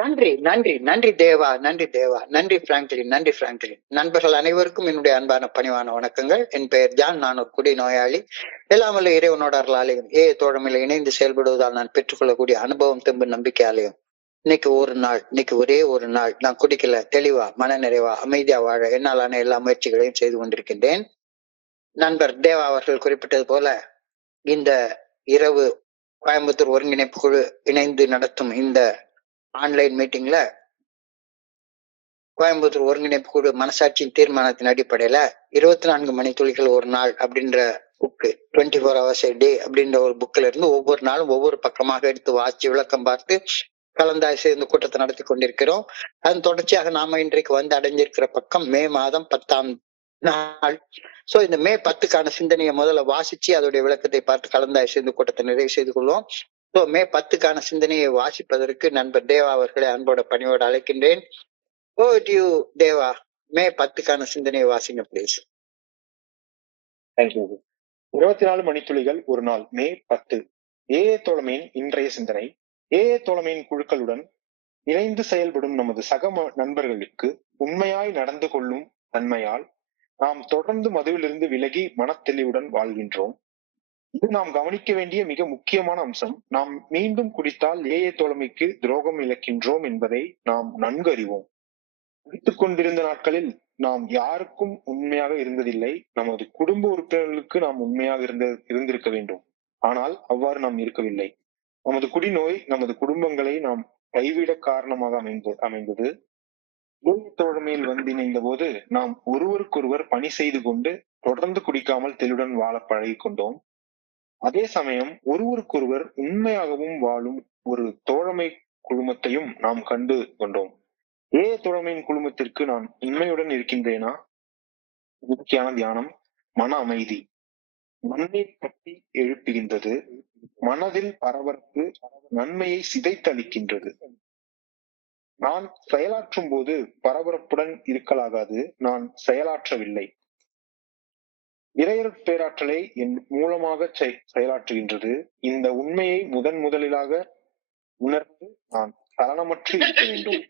நன்றி, நன்றி, நன்றி தேவா, நன்றி தேவா, நன்றி பிராங்க்லின், நன்றி பிராங்க்லின். நண்பர்கள் அனைவருக்கும் என்னுடைய அன்பான பணிவான வணக்கங்கள். என் பெயர் ஜான். நான் ஒரு குடி நோயாளி. எல்லாமல்ல இறைவனோட அருளாலயம் தோழமையில இணைந்து செயல்படுவதால் நான் பெற்றுக்கொள்ளக்கூடிய அனுபவம், தெம்பு, நம்பிக்கையாலயம் இன்னைக்கு ஒரே ஒரு நாள் நான் குடிக்கல, தெளிவா, மன நிறைவா, அமைதியா வாழ என்னாலான எல்லா முயற்சிகளையும் செய்து கொண்டிருக்கின்றேன். நண்பர் தேவா அவர்கள் குறிப்பிட்டது போல இந்த இரவு கோயம்புத்தூர் ஒருங்கிணைப்பு குழு இணைந்து நடத்தும் இந்த ஆன்லைன் மீட்டிங்ல கோயம்புத்தூர் ஒருங்கிணைப்பு குழு மனசாட்சியின் தீர்மானத்தின் அடிப்படையில 24 மணி துளிகள் ஒரு நாள் அப்படின்ற புக்கு, 24 hours a day அப்படின்ற ஒரு புக்ல இருந்து ஒவ்வொரு நாளும் ஒவ்வொரு பக்கமாக எடுத்து வாசி விளக்கம் பார்த்து கலந்தாய்ச்சி இந்த கூட்டத்தை நடத்தி கொண்டிருக்கிறோம். அதன் தொடர்ச்சியாக நாம இன்றைக்கு வந்து அடைஞ்சிருக்கிற பக்கம் மே மாதம் 10ஆம் நாள். சோ இந்த மே 10க்கான சிந்தனையை முதல்ல வாசிச்சு அதோடைய விளக்கத்தை பார்த்து கலந்தாய்ச்சி இந்த கூட்டத்தை நிறைவு செய்து கொள்வோம். சோ மே 10க்கான சிந்தனையை வாசிப்பதற்கு நண்பர் தேவா அவர்களை அன்போட பணியோடு அழைக்கின்றேன். தேவா, மே 10க்கான சிந்தனையை வாசிங்க பிளீஸ். தேங்க்யூ. 24 மணித்துளிகள் ஒரு நாள், மே 10. ஏஏ தோழமையின் இன்றைய சிந்தனை. ஏஏ தோழமையின் குழுக்களுடன் இணைந்து செயல்படும் நமது சக நண்பர்களுக்கு உண்மையாய் நடந்து கொள்ளும் தன்மையால் நாம் தொடர்ந்து மதுவிலிருந்து விலகி மனத்தெளிவுடன் வாழ்கின்றோம். இது நாம் கவனிக்க வேண்டிய மிக முக்கியமான அம்சம். நாம் மீண்டும் குடித்தால் ஏஏ தோழமைக்கு துரோகம் இழக்கின்றோம் என்பதை நாம் நன்கு அறிவோம். குடித்துக் கொண்டிருந்த நாட்களில் நாம் யாருக்கும் உண்மையாக இருந்ததில்லை. நமது குடும்ப உறுப்பினர்களுக்கு நாம் உண்மையாக இருந்திருக்க வேண்டும். ஆனால் அவ்வாறு நாம் இருக்கவில்லை. நமது குடிநோய் நமது குடும்பங்களை நாம் கைவிட காரணமாக அமைந்தது. தோழமையில் வந்து இணைந்த போது நாம் ஒருவருக்கொருவர் பணி செய்து கொண்டு தொடர்ந்து குடிக்காமல் தெளிவுடன் வாழ பழகி கொண்டோம். அதே சமயம் ஒருவருக்கொருவர் உண்மையாகவும் வாழும் ஒரு தோழமை குழுமத்தையும் நாம் கண்டு கொண்டோம். தோழமையின் குழுமத்திற்கு நான் உண்மையுடன் இருக்கின்றேனா? முக்கியமான தியானம். மன அமைதி மண்ணை கட்டி எழுப்புகின்றது. மனதில் பரபரப்பு நன்மையை சிதைத்தளிக்கின்றது. நான் செயலாற்றும் போது பரபரப்புடன் இருக்கலாகாது. நான் செயலாற்றவில்லை. இறையருட் பேராற்றலை என் மூலமாக செயலாற்றுகின்றது. இந்த உண்மையை முதலிலாக உணர்ந்து நான் சலனமற்று இருக்க வேண்டும்.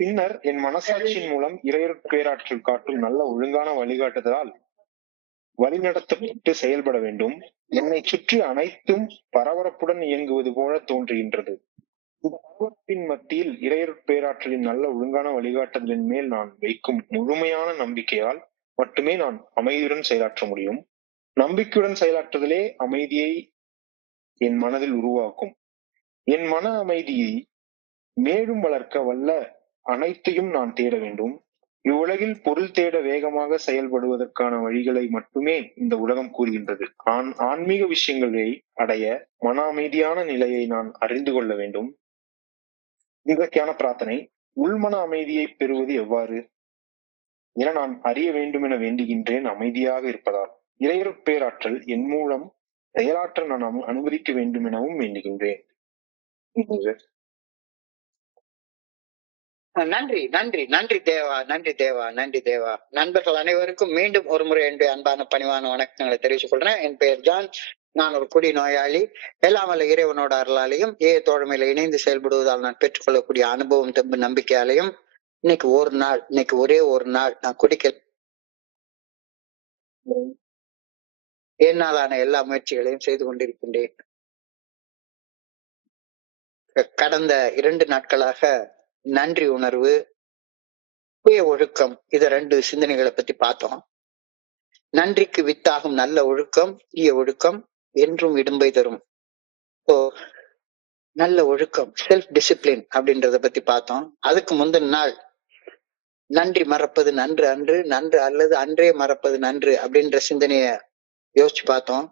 பின்னர் என் மனசாட்சியின் மூலம் இறையருட் பேராற்றல் காட்டும் நல்ல ஒழுங்கான வழிகாட்டுதலால் வழிநடத்தப்பட்டு செயல்பட வேண்டும். என்னை சுற்றி அனைத்தும் பரபரப்புடன் இயங்குவது போல தோன்றுகின்றது. இந்த பரபரப்பின் மத்தியில் இறையருட் பேராற்றலின் நல்ல ஒழுங்கான வழிகாட்டுதலின் மேல் நான் வைக்கும் முழுமையான நம்பிக்கையால் மட்டுமே நான் அமைதியுடன் செயலாற்ற முடியும். நம்பிக்கையுடன் செயலாற்றுதலே அமைதியை என் மனதில் உருவாக்கும். என் மன அமைதியை மேலும் வளர்க்க வல்ல அனைத்தையும் நான் தேட வேண்டும். இவ்வுலகில் பொருள் தேட வேகமாக செயல்படுவதற்கான வழிகளை மட்டுமே இந்த உலகம் கூறுகின்றது. ஆன்மீக விஷயங்களை அடைய மன அமைதியான நிலையை நான் அறிந்து கொள்ள வேண்டும். இன்றைக்கான பிரார்த்தனை. உள்மன அமைதியை பெறுவது எவ்வாறு என நான் அறிய வேண்டும் என வேண்டுகின்றேன். அமைதியாக இருப்பதால் இறையருட் பேராற்றல் என் மூலம் செயலாற்ற நான் அனுமதிக்க வேண்டும் எனவும் வேண்டுகின்றேன். நன்றி, நன்றி, நன்றி தேவா, நன்றி தேவா, நன்றி தேவா. நண்பர்கள் அனைவருக்கும் மீண்டும் ஒரு முறை என்னுடைய அன்பான பணிவான வணக்கங்களை தெரிவித்துக் கொள்றேன். என் பெயர் ஜான். நான் ஒரு குடி நோயாளி. எல்லாமல்ல இறைவனோட அருளாலையும் தோழமையில இணைந்து செயல்படுவதால் நான் பெற்றுக்கொள்ளக்கூடிய அனுபவம், தெம்பு, நம்பிக்கையாலையும் இன்னைக்கு ஒரே ஒரு நாள் நான் குடிக்க என்னாலான எல்லா முயற்சிகளையும் செய்து கொண்டிருக்கின்றேன். கடந்த 2 நாட்களாக நன்றி உணர்வு, சுய ஒழுக்கம், இத 2 சிந்தனைகளை பத்தி பார்த்தோம். நன்றிக்கு வித்தாகும் நல்ல ஒழுக்கம், தீய ஒழுக்கம் என்றும் இடும்பை தரும். நல்ல ஒழுக்கம், செல்ஃப் டிசிப்ளின் அப்படின்றத பத்தி பார்த்தோம். அதுக்கு முந்தின நாள் நன்றி மறப்பது நன்று அன்று, நன்று அல்லது அன்றே மறப்பது நன்று அப்படின்ற சிந்தனைய யோசிச்சு பார்த்தோம்.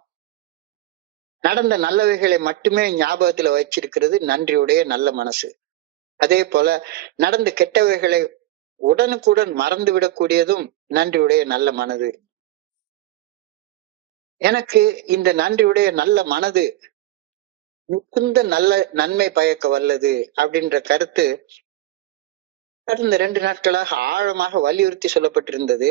நடந்த நல்லவைகளை மட்டுமே ஞாபகத்துல வச்சிருக்கிறது நன்றியுடைய நல்ல மனசு. அதே போல நடந்த கெட்டவைகளை உடனுக்குடன் மறந்து விடக்கூடியதும் நன்றியுடைய நல்ல மனது. எனக்கு இந்த நன்றியுடைய நல்ல மனது மிகுந்த நல்ல நன்மை பயக்க வல்லது அப்படின்ற கருத்து கடந்த 2 நாட்களாக ஆழமாக வலியுறுத்தி சொல்லப்பட்டிருந்தது.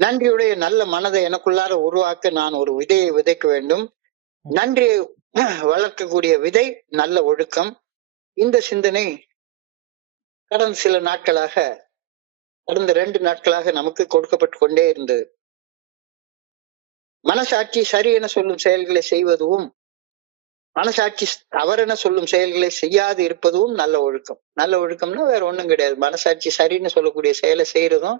நன்றியுடைய நல்ல மனதை எனக்குள்ளார உருவாக்க நான் ஒரு விதையை விதைக்க வேண்டும். நன்றியை வளர்க்கக்கூடிய விதை நல்ல ஒழுக்கம். இந்த சிந்தனை கடந்த சில நாட்களாக, கடந்த 2 நாட்களாக நமக்கு கொடுக்கப்பட்டு கொண்டே இருந்தது. மனசாட்சி சரி என சொல்லும் செயல்களை செய்வதும், மனசாட்சி தவறென சொல்லும் செயல்களை செய்யாது இருப்பதும் நல்ல ஒழுக்கம். நல்ல ஒழுக்கம்னா வேற ஒண்ணும் கிடையாது. மனசாட்சி சரின்னு சொல்லக்கூடிய செயலை செய்யறதும்,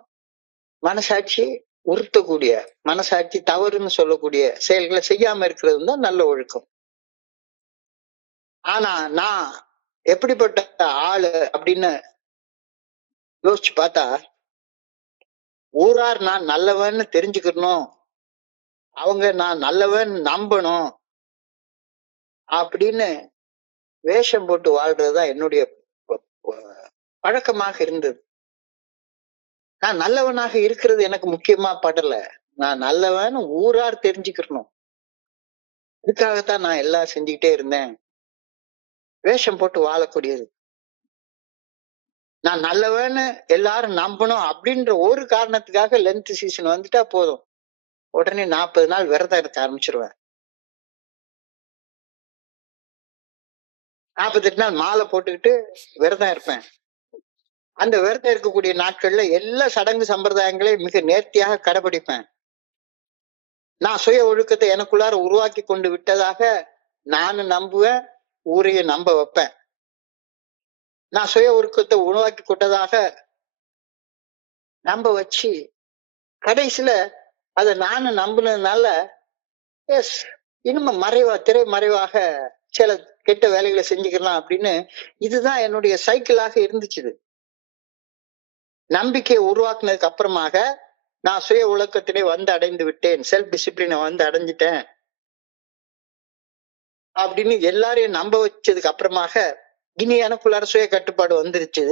மனசாட்சி உறுத்தக்கூடிய, மனசாட்சி தவறுன்னு சொல்லக்கூடிய செயல்களை செய்யாம இருக்கிறதும் தான் நல்ல ஒழுக்கம். ஆனா நான் எப்படிப்பட்ட ஆளு அப்படின்னு யோசிச்சு பார்த்தா, ஊரார் நான் நல்லவன்னு தெரிஞ்சுக்கணும், அவங்க நான் நல்லவன் நம்பணும் அப்படின்னு வேஷம் போட்டு வாழ்றதுதான் என்னுடைய பழக்கமாக இருந்தது. நான் நல்லவனாக இருக்கிறது எனக்கு முக்கியமா படல. நான் நல்லவன் ஊரார் தெரிஞ்சுக்கணும், இதுக்காகத்தான் நான் எல்லாம் செஞ்சுக்கிட்டே இருந்தேன். வேஷம் போட்டு வாழக்கூடியது. நான் நல்லவன்னு எல்லாரும் நம்பணும் அப்படின்ற ஒரு காரணத்துக்காக லென்த் சீசன் வந்துட்டா போதும், உடனே 40 நாள் விரதம் இருக்க ஆரம்பிச்சிருவேன். 48 நாள் மாலை போட்டுக்கிட்டு விரதம் இருப்பேன். அந்த விரதம் இருக்கக்கூடிய நாட்கள்ல எல்லா சடங்கு சம்பிரதாயங்களையும் மிக நேர்த்தியாக கடைபிடிப்பேன். நான் சுய ஒழுக்கத்தை எனக்குள்ளார உருவாக்கி கொண்டு விட்டதாக நானும் நம்புவேன், ஊரையும் நம்ப வைப்பேன். நான் சுய ஒழுக்கத்தை உருவாக்கி கொண்டதாக நம்ப வச்சு கடைசியில அதை நானும் நம்பினதுனால எஸ் இனிமே திரை மறைவாக சில கெட்ட வேலைகளை செஞ்சுக்கலாம் அப்படின்னு, இதுதான் என்னுடைய சைக்கிளாக இருந்துச்சு. நம்பிக்கையை உருவாக்குனதுக்கு அப்புறமாக நான் சுய ஒழுக்கத்திலே வந்து அடைந்து விட்டேன், செல்ஃப் டிசிப்ளினை வந்து அடைஞ்சிட்டேன் அப்படின்னு எல்லாரையும் நம்ப வச்சதுக்கு அப்புறமாக இனி எனக்குள்ளார சுய கட்டுப்பாடு வந்துருச்சு.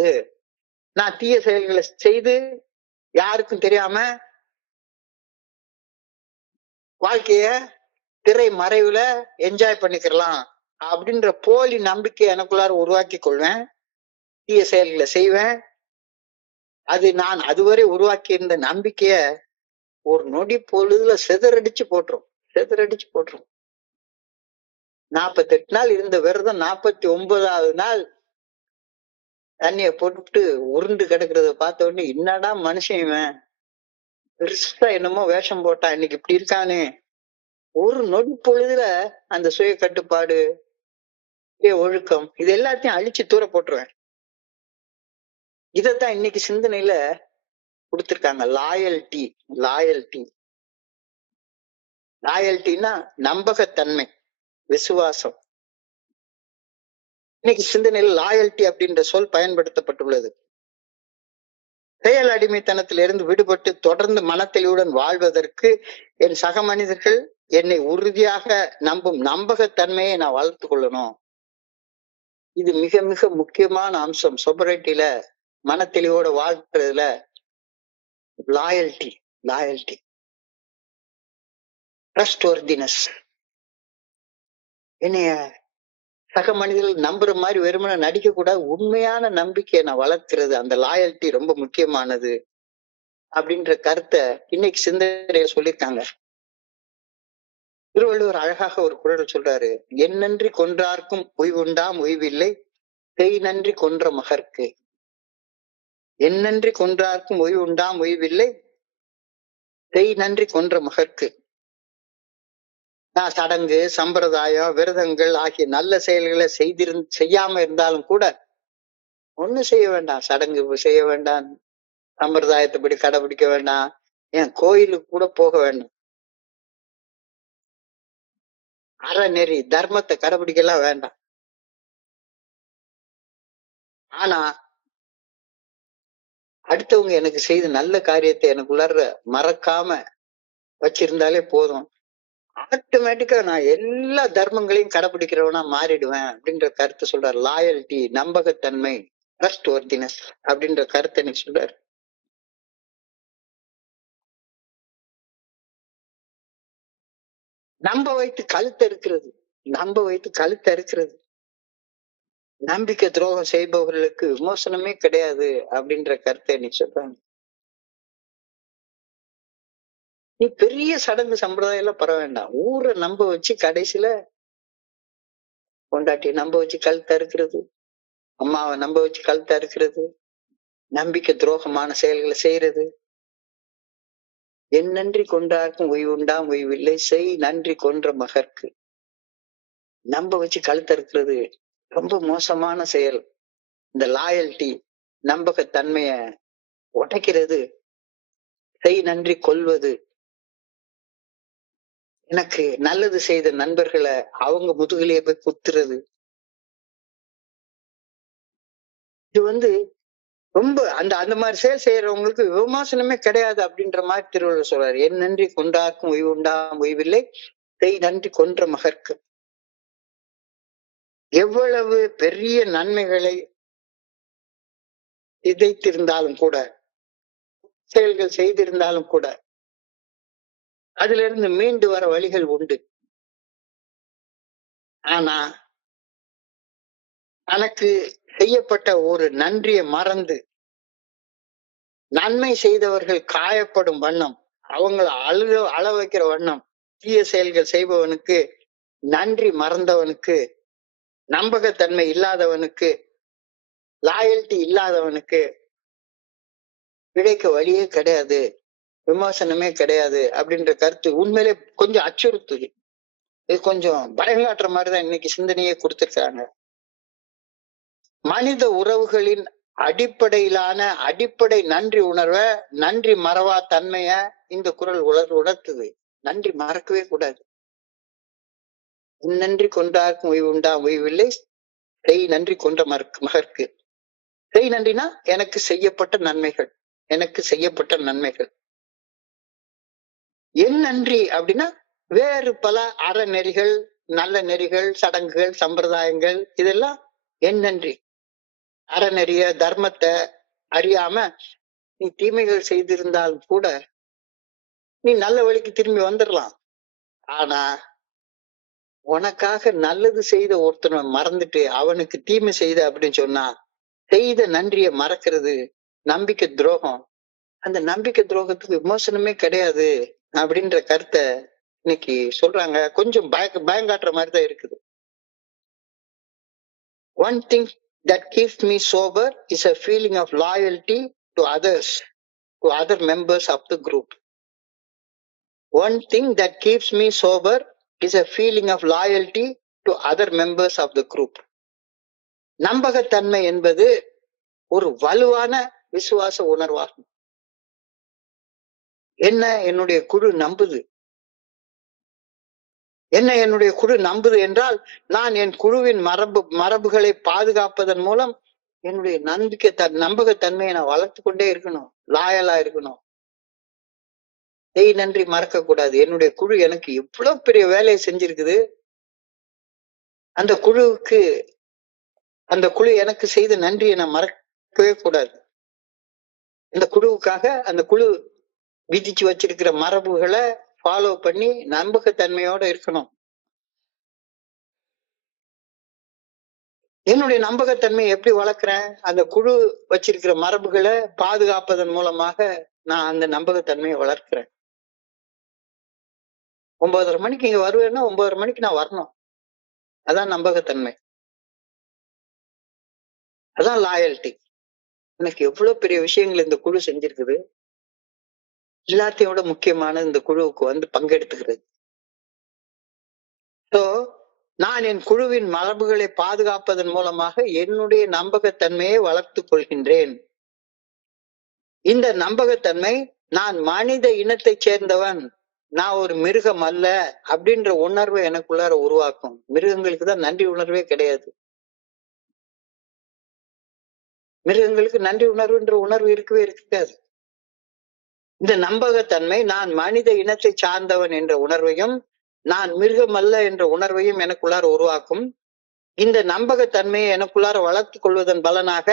நான் தீய செயல்களை செய்து யாருக்கும் தெரியாம வாழ்க்கைய திரை மறைவுல என்ஜாய் பண்ணிக்கலாம் அப்படின்ற போலி நம்பிக்கை எனக்குள்ளார உருவாக்கி கொள்வேன். தீய செயல்களை செய்வேன். அது நான் அதுவரை உருவாக்கி இருந்த நம்பிக்கைய ஒரு நொடி பொழுதுல செதறடிச்சு போட்டுரும். 48 நாள் இருந்த விரதம் 49வது நாள் தண்ணிய போட்டுட்டு உருண்டு கிடக்குறத பார்த்த உடனே, என்னடா மனுஷன் இவன், பெருசா என்னமோ வேஷம் போட்டான், இன்னைக்கு இப்படி இருக்கானே. ஒரு நொடி பொழுதுல அந்த சுய கட்டுப்பாடு, ஒழுக்கம் இது எல்லாத்தையும் அழிச்சு தூர போட்டுருவேன். இதத்தான் இன்னைக்கு சிந்தனையில கொடுத்திருக்காங்க, லாயல்டி. லாயல்டினா நம்பகத்தன்மை, விசுவாசம். இன்னைக்கு சிந்தனையில் லாயல்டி அப்படின்ற சொல் பயன்படுத்தப்பட்டுள்ளது. செயல் அடிமைத்தனத்திலிருந்து விடுபட்டு தொடர்ந்து மனத்தெளிவுடன் வாழ்வதற்கு என் சக மனிதர்கள் என்னை உறுதியாக நம்பும் நம்பகத்தன்மையை நான் வளர்த்து கொள்ளணும். இது மிக மிக முக்கியமான அம்சம். சொபரைட்டில மனத்தெளிவோட வாழ்றதுல லாயல்டி, ட்ரஸ்ட்வொர்தினஸ். என்னைய சக மனிதர்கள் நம்புற மாதிரி வெறுமனை நடிக்க கூடாது, உண்மையான நம்பிக்கையை நான் வளர்க்கிறது, அந்த லாயல்டி ரொம்ப முக்கியமானது அப்படின்ற கருத்தை இன்னைக்கு சிந்தனையில சொல்லியிருக்காங்க. திருவள்ளுவர் அழகாக ஒரு குறள் சொல்றாரு, என் நன்றி கொன்றார்க்கும் உய்வுண்டாம் உய்வில்லை, செய் நன்றி கொன்ற மகற்கு. என் நன்றி கொன்றார்க்கும் உய்வுண்டாம் உய்வில்லை, செய் நன்றி கொன்ற மகற்கு. நான் சடங்கு சம்பிரதாயம் விரதங்கள் ஆகிய நல்ல செயல்களை செய்யாம இருந்தாலும் கூட ஒண்ணும் செய்ய வேண்டாம், சடங்கு செய்ய வேண்டாம், சம்பிரதாயத்தைப்படி கடைபிடிக்க வேண்டாம், ஏன் கோயிலுக்கு கூட போக வேண்டாம், அறநெறி தர்மத்தை கடைபிடிக்கலாம் வேண்டாம். ஆனா அடுத்தவங்க எனக்கு செய்த நல்ல காரியத்தை எனக்குள்ளார மறக்காம வச்சிருந்தாலே போதும், ஆட்டோமேட்டிக்கா நான் எல்லா தர்மங்களையும் கடைபிடிக்கிறவனா மாறிடுவேன் அப்படின்ற கருத்தை சொல்றாரு. லாயல்டி, நம்பகத்தன்மை, ட்ரஸ்ட்வொர்தினஸ் அப்படின்ற கருத்தை எனக்கு சொல்றாரு. நம்ப வைத்து கழுத்தை இருக்கிறது, நம்பிக்கை துரோகம் செய்பவர்களுக்கு விமோசனமே கிடையாது அப்படின்ற கருத்தை நீ சொல்றாங்க. நீ பெரிய சடங்கு சம்பிரதாயம் எல்லாம் பெற வேண்டாம், ஊரை நம்ப வச்சு கடைசியில பொண்டாட்டியை நம்ப வச்சு கழுத்தை இருக்கிறது, அம்மாவை நம்ப வச்சு கழுத்தா இருக்கிறது, நம்பிக்கை துரோகமான செயல்களை செய்யறது, என் நன்றி கொண்டார்க்கும் உய்வுண்டாம் உய்வில்லை, செய் நன்றி கொன்ற மகற்கு. நம்ப வச்சு கழுத்த இருக்கிறது ரொம்ப மோசமான செயல். இந்த லாயல்டி, நம்பகத்தன்மைய உடைக்கிறது. செய் நன்றி கொள்வது, எனக்கு நல்லது செய்த நண்பர்களை அவங்க முதுகிலேயே போய் குத்துறது. இது ரொம்ப அந்த அந்த மாதிரி செயல் செய்யறவங்களுக்கு விமர்சனமே கிடையாது அப்படின்ற மாதிரி திருவள்ளுவர் சொல்றாரு. என் நன்றி கொண்டார்க்கும் உய்வுண்டாம் உய்வில்லை, செய் நன்றி கொன்ற மகற்கு. எவ்வளவு பெரிய நன்மைகளை சிதைத்திருந்தாலும் கூட, செயல்கள் செய்திருந்தாலும் கூட, அதுல இருந்து மீண்டு வர வழிகள் உண்டு. ஆனா தனக்கு செய்யப்பட்ட ஒரு நன்றியை மறந்து நன்மை செய்தவர்கள் காயப்படும் வண்ணம், அவங்கள அழ வைக்கிற வண்ணம் தீய செயல்கள் செய்பவனுக்கு, நன்றி மறந்தவனுக்கு, நம்பகத்தன்மை இல்லாதவனுக்கு, லாயல்டி இல்லாதவனுக்கு கிடைக்க வழியே கிடையாது, விமர்சனமே கிடையாது அப்படின்ற கருத்து உண்மையிலே கொஞ்சம் அச்சுறுத்துது. இது கொஞ்சம் பயங்காட்டுற மாதிரிதான் இன்னைக்கு சிந்தனையே கொடுத்திருக்காங்க. மனித உறவுகளின் அடிப்படையிலான அடிப்படை நன்றி உணர்வை, நன்றி மறவா தன்மைய இந்த குறள் உணர்த்துது. நன்றி மறக்கவே கூடாது. நன்றி கொண்டார்க்கும் உய்வுண்டா உய்வில்லை, செய் நன்றி கொன்ற மகற்கு. செய் நன்றினா எனக்கு செய்யப்பட்ட நன்மைகள், எனக்கு செய்யப்பட்ட நன்மைகள். என் நன்றி அப்படின்னா வேறு பல அறநெறிகள், நல்ல நெறிகள், சடங்குகள், சம்பிரதாயங்கள், இதெல்லாம் என் நன்றி. அறநெறிய தர்மத்தை அறியாம நீ தீமைகள் செய்திருந்தாலும் கூட நீ நல்ல வழிக்கு திரும்பி வந்துடலாம். ஆனா உனக்காக நல்லது செய்த ஒருத்தனை மறந்துட்டு அவனுக்கு தீமை செய்த அப்படின்னு சொன்னா, செய்த நன்றியை மறக்கிறது நம்பிக்கை துரோகம். அந்த நம்பிக்கை துரோகத்துக்கு விமர்சனமே கிடையாது அப்படின்ற கருத்தை இன்னைக்கு சொல்றாங்க. கொஞ்சம் பயங்காட்டுற மாதிரிதான் இருக்குது. One thing that keeps me sober is a feeling of loyalty to others, to other members of the group. One thing that keeps me sober is a feeling of loyalty to other members of the group. நம்பகத்தன்மை என்பது ஒரு வலுவான விசுவாச உணர்வாகும். என்ன என்னுடைய குழு நம்புது, என்ன என்னுடைய குழு நம்புது என்றால், நான் என் குழுவின் மரபுகளை பாதுகாப்பதன் மூலம் என்னுடைய நம்பகத்தன்மையை நான் வளர்த்து கொண்டே இருக்கணும், லாயலா இருக்கணும். செய் நன்றி மறக்க கூடாது. என்னுடைய குழு எனக்கு எவ்வளவு பெரிய வேலையை செஞ்சிருக்குது, அந்த குழு எனக்கு செய்த நன்றியை நான் மறக்கவே கூடாது. இந்த குழுவுக்காக அந்த குழு விதிச்சு வச்சிருக்கிற மரபுகளை ஃபாலோ பண்ணி நம்பகத்தன்மையோட இருக்கணும். என்னுடைய நம்பகத்தன்மையை எப்படி வளர்க்கிறேன்? அந்த குழு வச்சிருக்கிற மரபுகளை பாதுகாப்பதன் மூலமாக நான் அந்த நம்பகத்தன்மையை வளர்க்கிறேன். 9:30 மணிக்கு இங்க வருவேன்னா 9:30 மணிக்கு நான் வரணும். அதான் நம்பகத்தன்மை, அதான் லாயல்டி. எனக்கு எவ்வளவு பெரிய விஷயங்கள் இந்த குழு செஞ்சிருக்குது, எல்லாத்தையும் விட முக்கியமான இந்த குழுவுக்கு பங்கெடுத்துக்கிறது. சோ நான் என் குழுவின் மரபுகளை பாதுகாப்பதன் மூலமாக என்னுடைய நம்பகத்தன்மையை வளர்த்துக் கொள்கின்றேன். இந்த நம்பகத்தன்மை நான் மனித இனத்தை சேர்ந்தவன், நான் ஒரு மிருகம் அல்ல அப்படின்ற உணர்வை எனக்குள்ளார உருவாக்கும். மிருகங்களுக்கு தான் நன்றி உணர்வே கிடையாது. மிருகங்களுக்கு நன்றி உணர்வுன்ற உணர்வு இருக்கவே இருக்காது. இந்த நம்பகத்தன்மை நான் மனித இனத்தை சார்ந்தவன் என்ற உணர்வையும், நான் மிருகம் அல்ல என்ற உணர்வையும் எனக்குள்ளார உருவாக்கும். இந்த நம்பகத்தன்மையை எனக்குள்ளார வளர்த்துக் கொள்வதன் பலனாக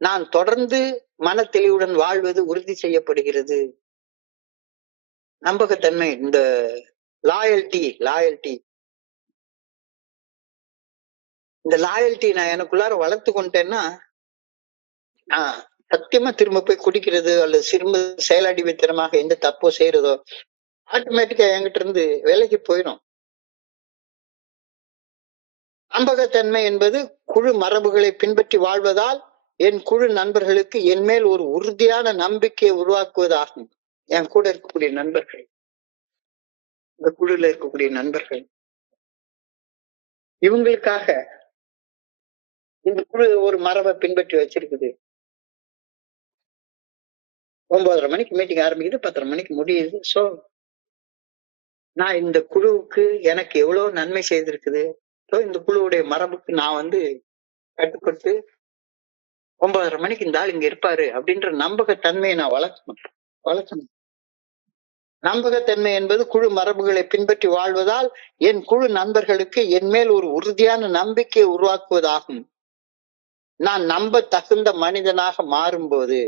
நான் தொடர்ந்து மன தெளிவுடன் வாழ்வது உறுதி செய்யப்படுகிறது. நம்பகத்தன்மை, இந்த லாயல்டி இந்த லாயல்டி நான் எனக்குள்ளார வளர்த்து கொண்டேன்னா, சத்தியமா திரும்ப போய் குடிக்கிறது அல்லது திரும்ப செயலடிமைத்தனமாக எந்த தப்போ செய்யறதோ ஆட்டோமேட்டிக்கா என்கிட்ட இருந்து விலைக்கு போயிடும். நம்பகத்தன்மை என்பது குழு மரபுகளை பின்பற்றி வாழ்வதால் என் குழு நண்பர்களுக்கு என் மேல் ஒரு உறுதியான நம்பிக்கையை உருவாக்குவதாகும். என் கூட இருக்கக்கூடிய நண்பர்கள், இந்த குழுல இருக்கக்கூடிய நண்பர்கள், இவங்களுக்காக இந்த குழு ஒரு மரபை பின்பற்றி வச்சிருக்குது. 9:30 மணிக்கு மீட்டிங் ஆரம்பிக்குது, 10:30 மணிக்கு முடியுது. சோ நான் இந்த குழுவுக்கு எனக்கு எவ்வளவு நன்மை செய்திருக்குது. சோ இந்த குழுவுடைய மரபுக்கு நான் கட்டுப்பட்டு 9:30 மணிக்கு இந்த ஆள் இங்க இருப்பாரு அப்படின்ற நம்பகத்தன்மையை நான் வளர்க்கணும். நம்பகத்தன்மை என்பது குழு மரபுகளை பின்பற்றி வாழ்வதால் என் குழு நண்பர்களுக்கு என் மேல் ஒரு உறுதியான நம்பிக்கையை உருவாக்குவதாகும். நான் நம்ப தகுந்த மனிதனாக மாறும்போது,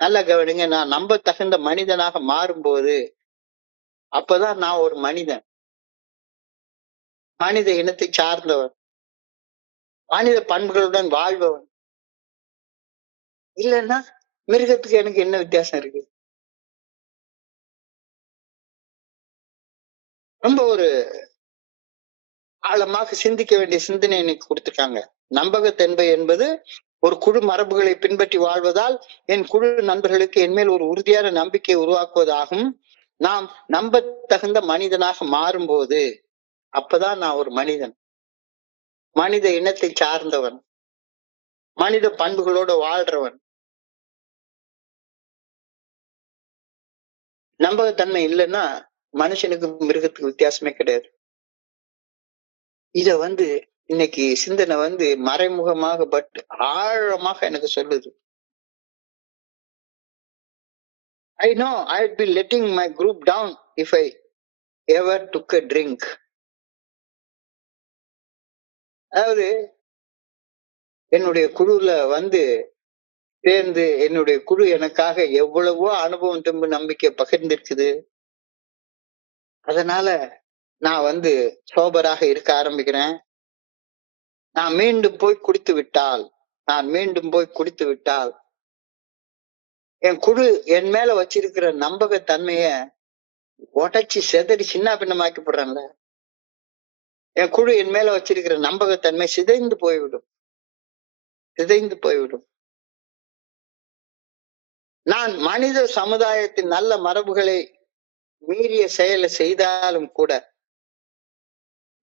நல்ல கவனிங்க, நான் நம்ப தகுந்த மனிதனாக மாறும்போது அப்பதான் நான் ஒரு மனிதன், மனித இனத்தை சார்ந்தவன், மனித பண்புகளுடன் வாழ்பவன். இல்லைன்னா மிருகத்துக்கு எனக்கு என்ன வித்தியாசம் இருக்கு? ரொம்ப ஒரு ஆழமாக சிந்திக்க வேண்டிய சிந்தனை இன்னைக்கு கொடுத்திருக்காங்க. நம்பகத்தன்மை என்பது ஒரு குழு மரபுகளை பின்பற்றி வாழ்வதால் என் குழு நண்பர்களுக்கு என் மேல் ஒரு உறுதியான நம்பிக்கையை உருவாக்குவதாகும். நாம் நம்ப தகுந்த மனிதனாக மாறும்போது அப்பதான் நான் ஒரு மனிதன், மனித இனத்தை சார்ந்தவன், மனித பண்புகளோட வாழ்றவன். நம்பகத்தன்மை இல்லைன்னா மனுஷனுக்கு மிருகத்துக்கு வித்தியாசமே கிடையாது. இத இன்னைக்கு சிந்தனை மறைமுகமாக பட் ஆழமாக எனக்கு சொல்லுது. I know I'd be letting my group down if I ever took a drink. அதாவது என்னுடைய குழுல சேர்ந்து என்னுடைய குழு எனக்காக எவ்வளவோ அனுபவம் திரும்ப நம்பிக்கை பகிர்ந்திருக்குது. அதனால நான் சோபராக இருக்க ஆரம்பிக்கிறேன். நான் மீண்டும் போய் குடித்து விட்டால் என் குழு என் மேல வச்சிருக்கிற நம்பகத்தன்மைய உடைச்சி செதறி சின்ன பின்னமாக்கி போடுறேன்ல. என் குழு என் மேல வச்சிருக்கிற நம்பகத்தன்மை சிதைந்து போய்விடும். நான் மனித சமுதாயத்தின் நல்ல மரபுகளை மீறிய செயலை செய்தாலும் கூட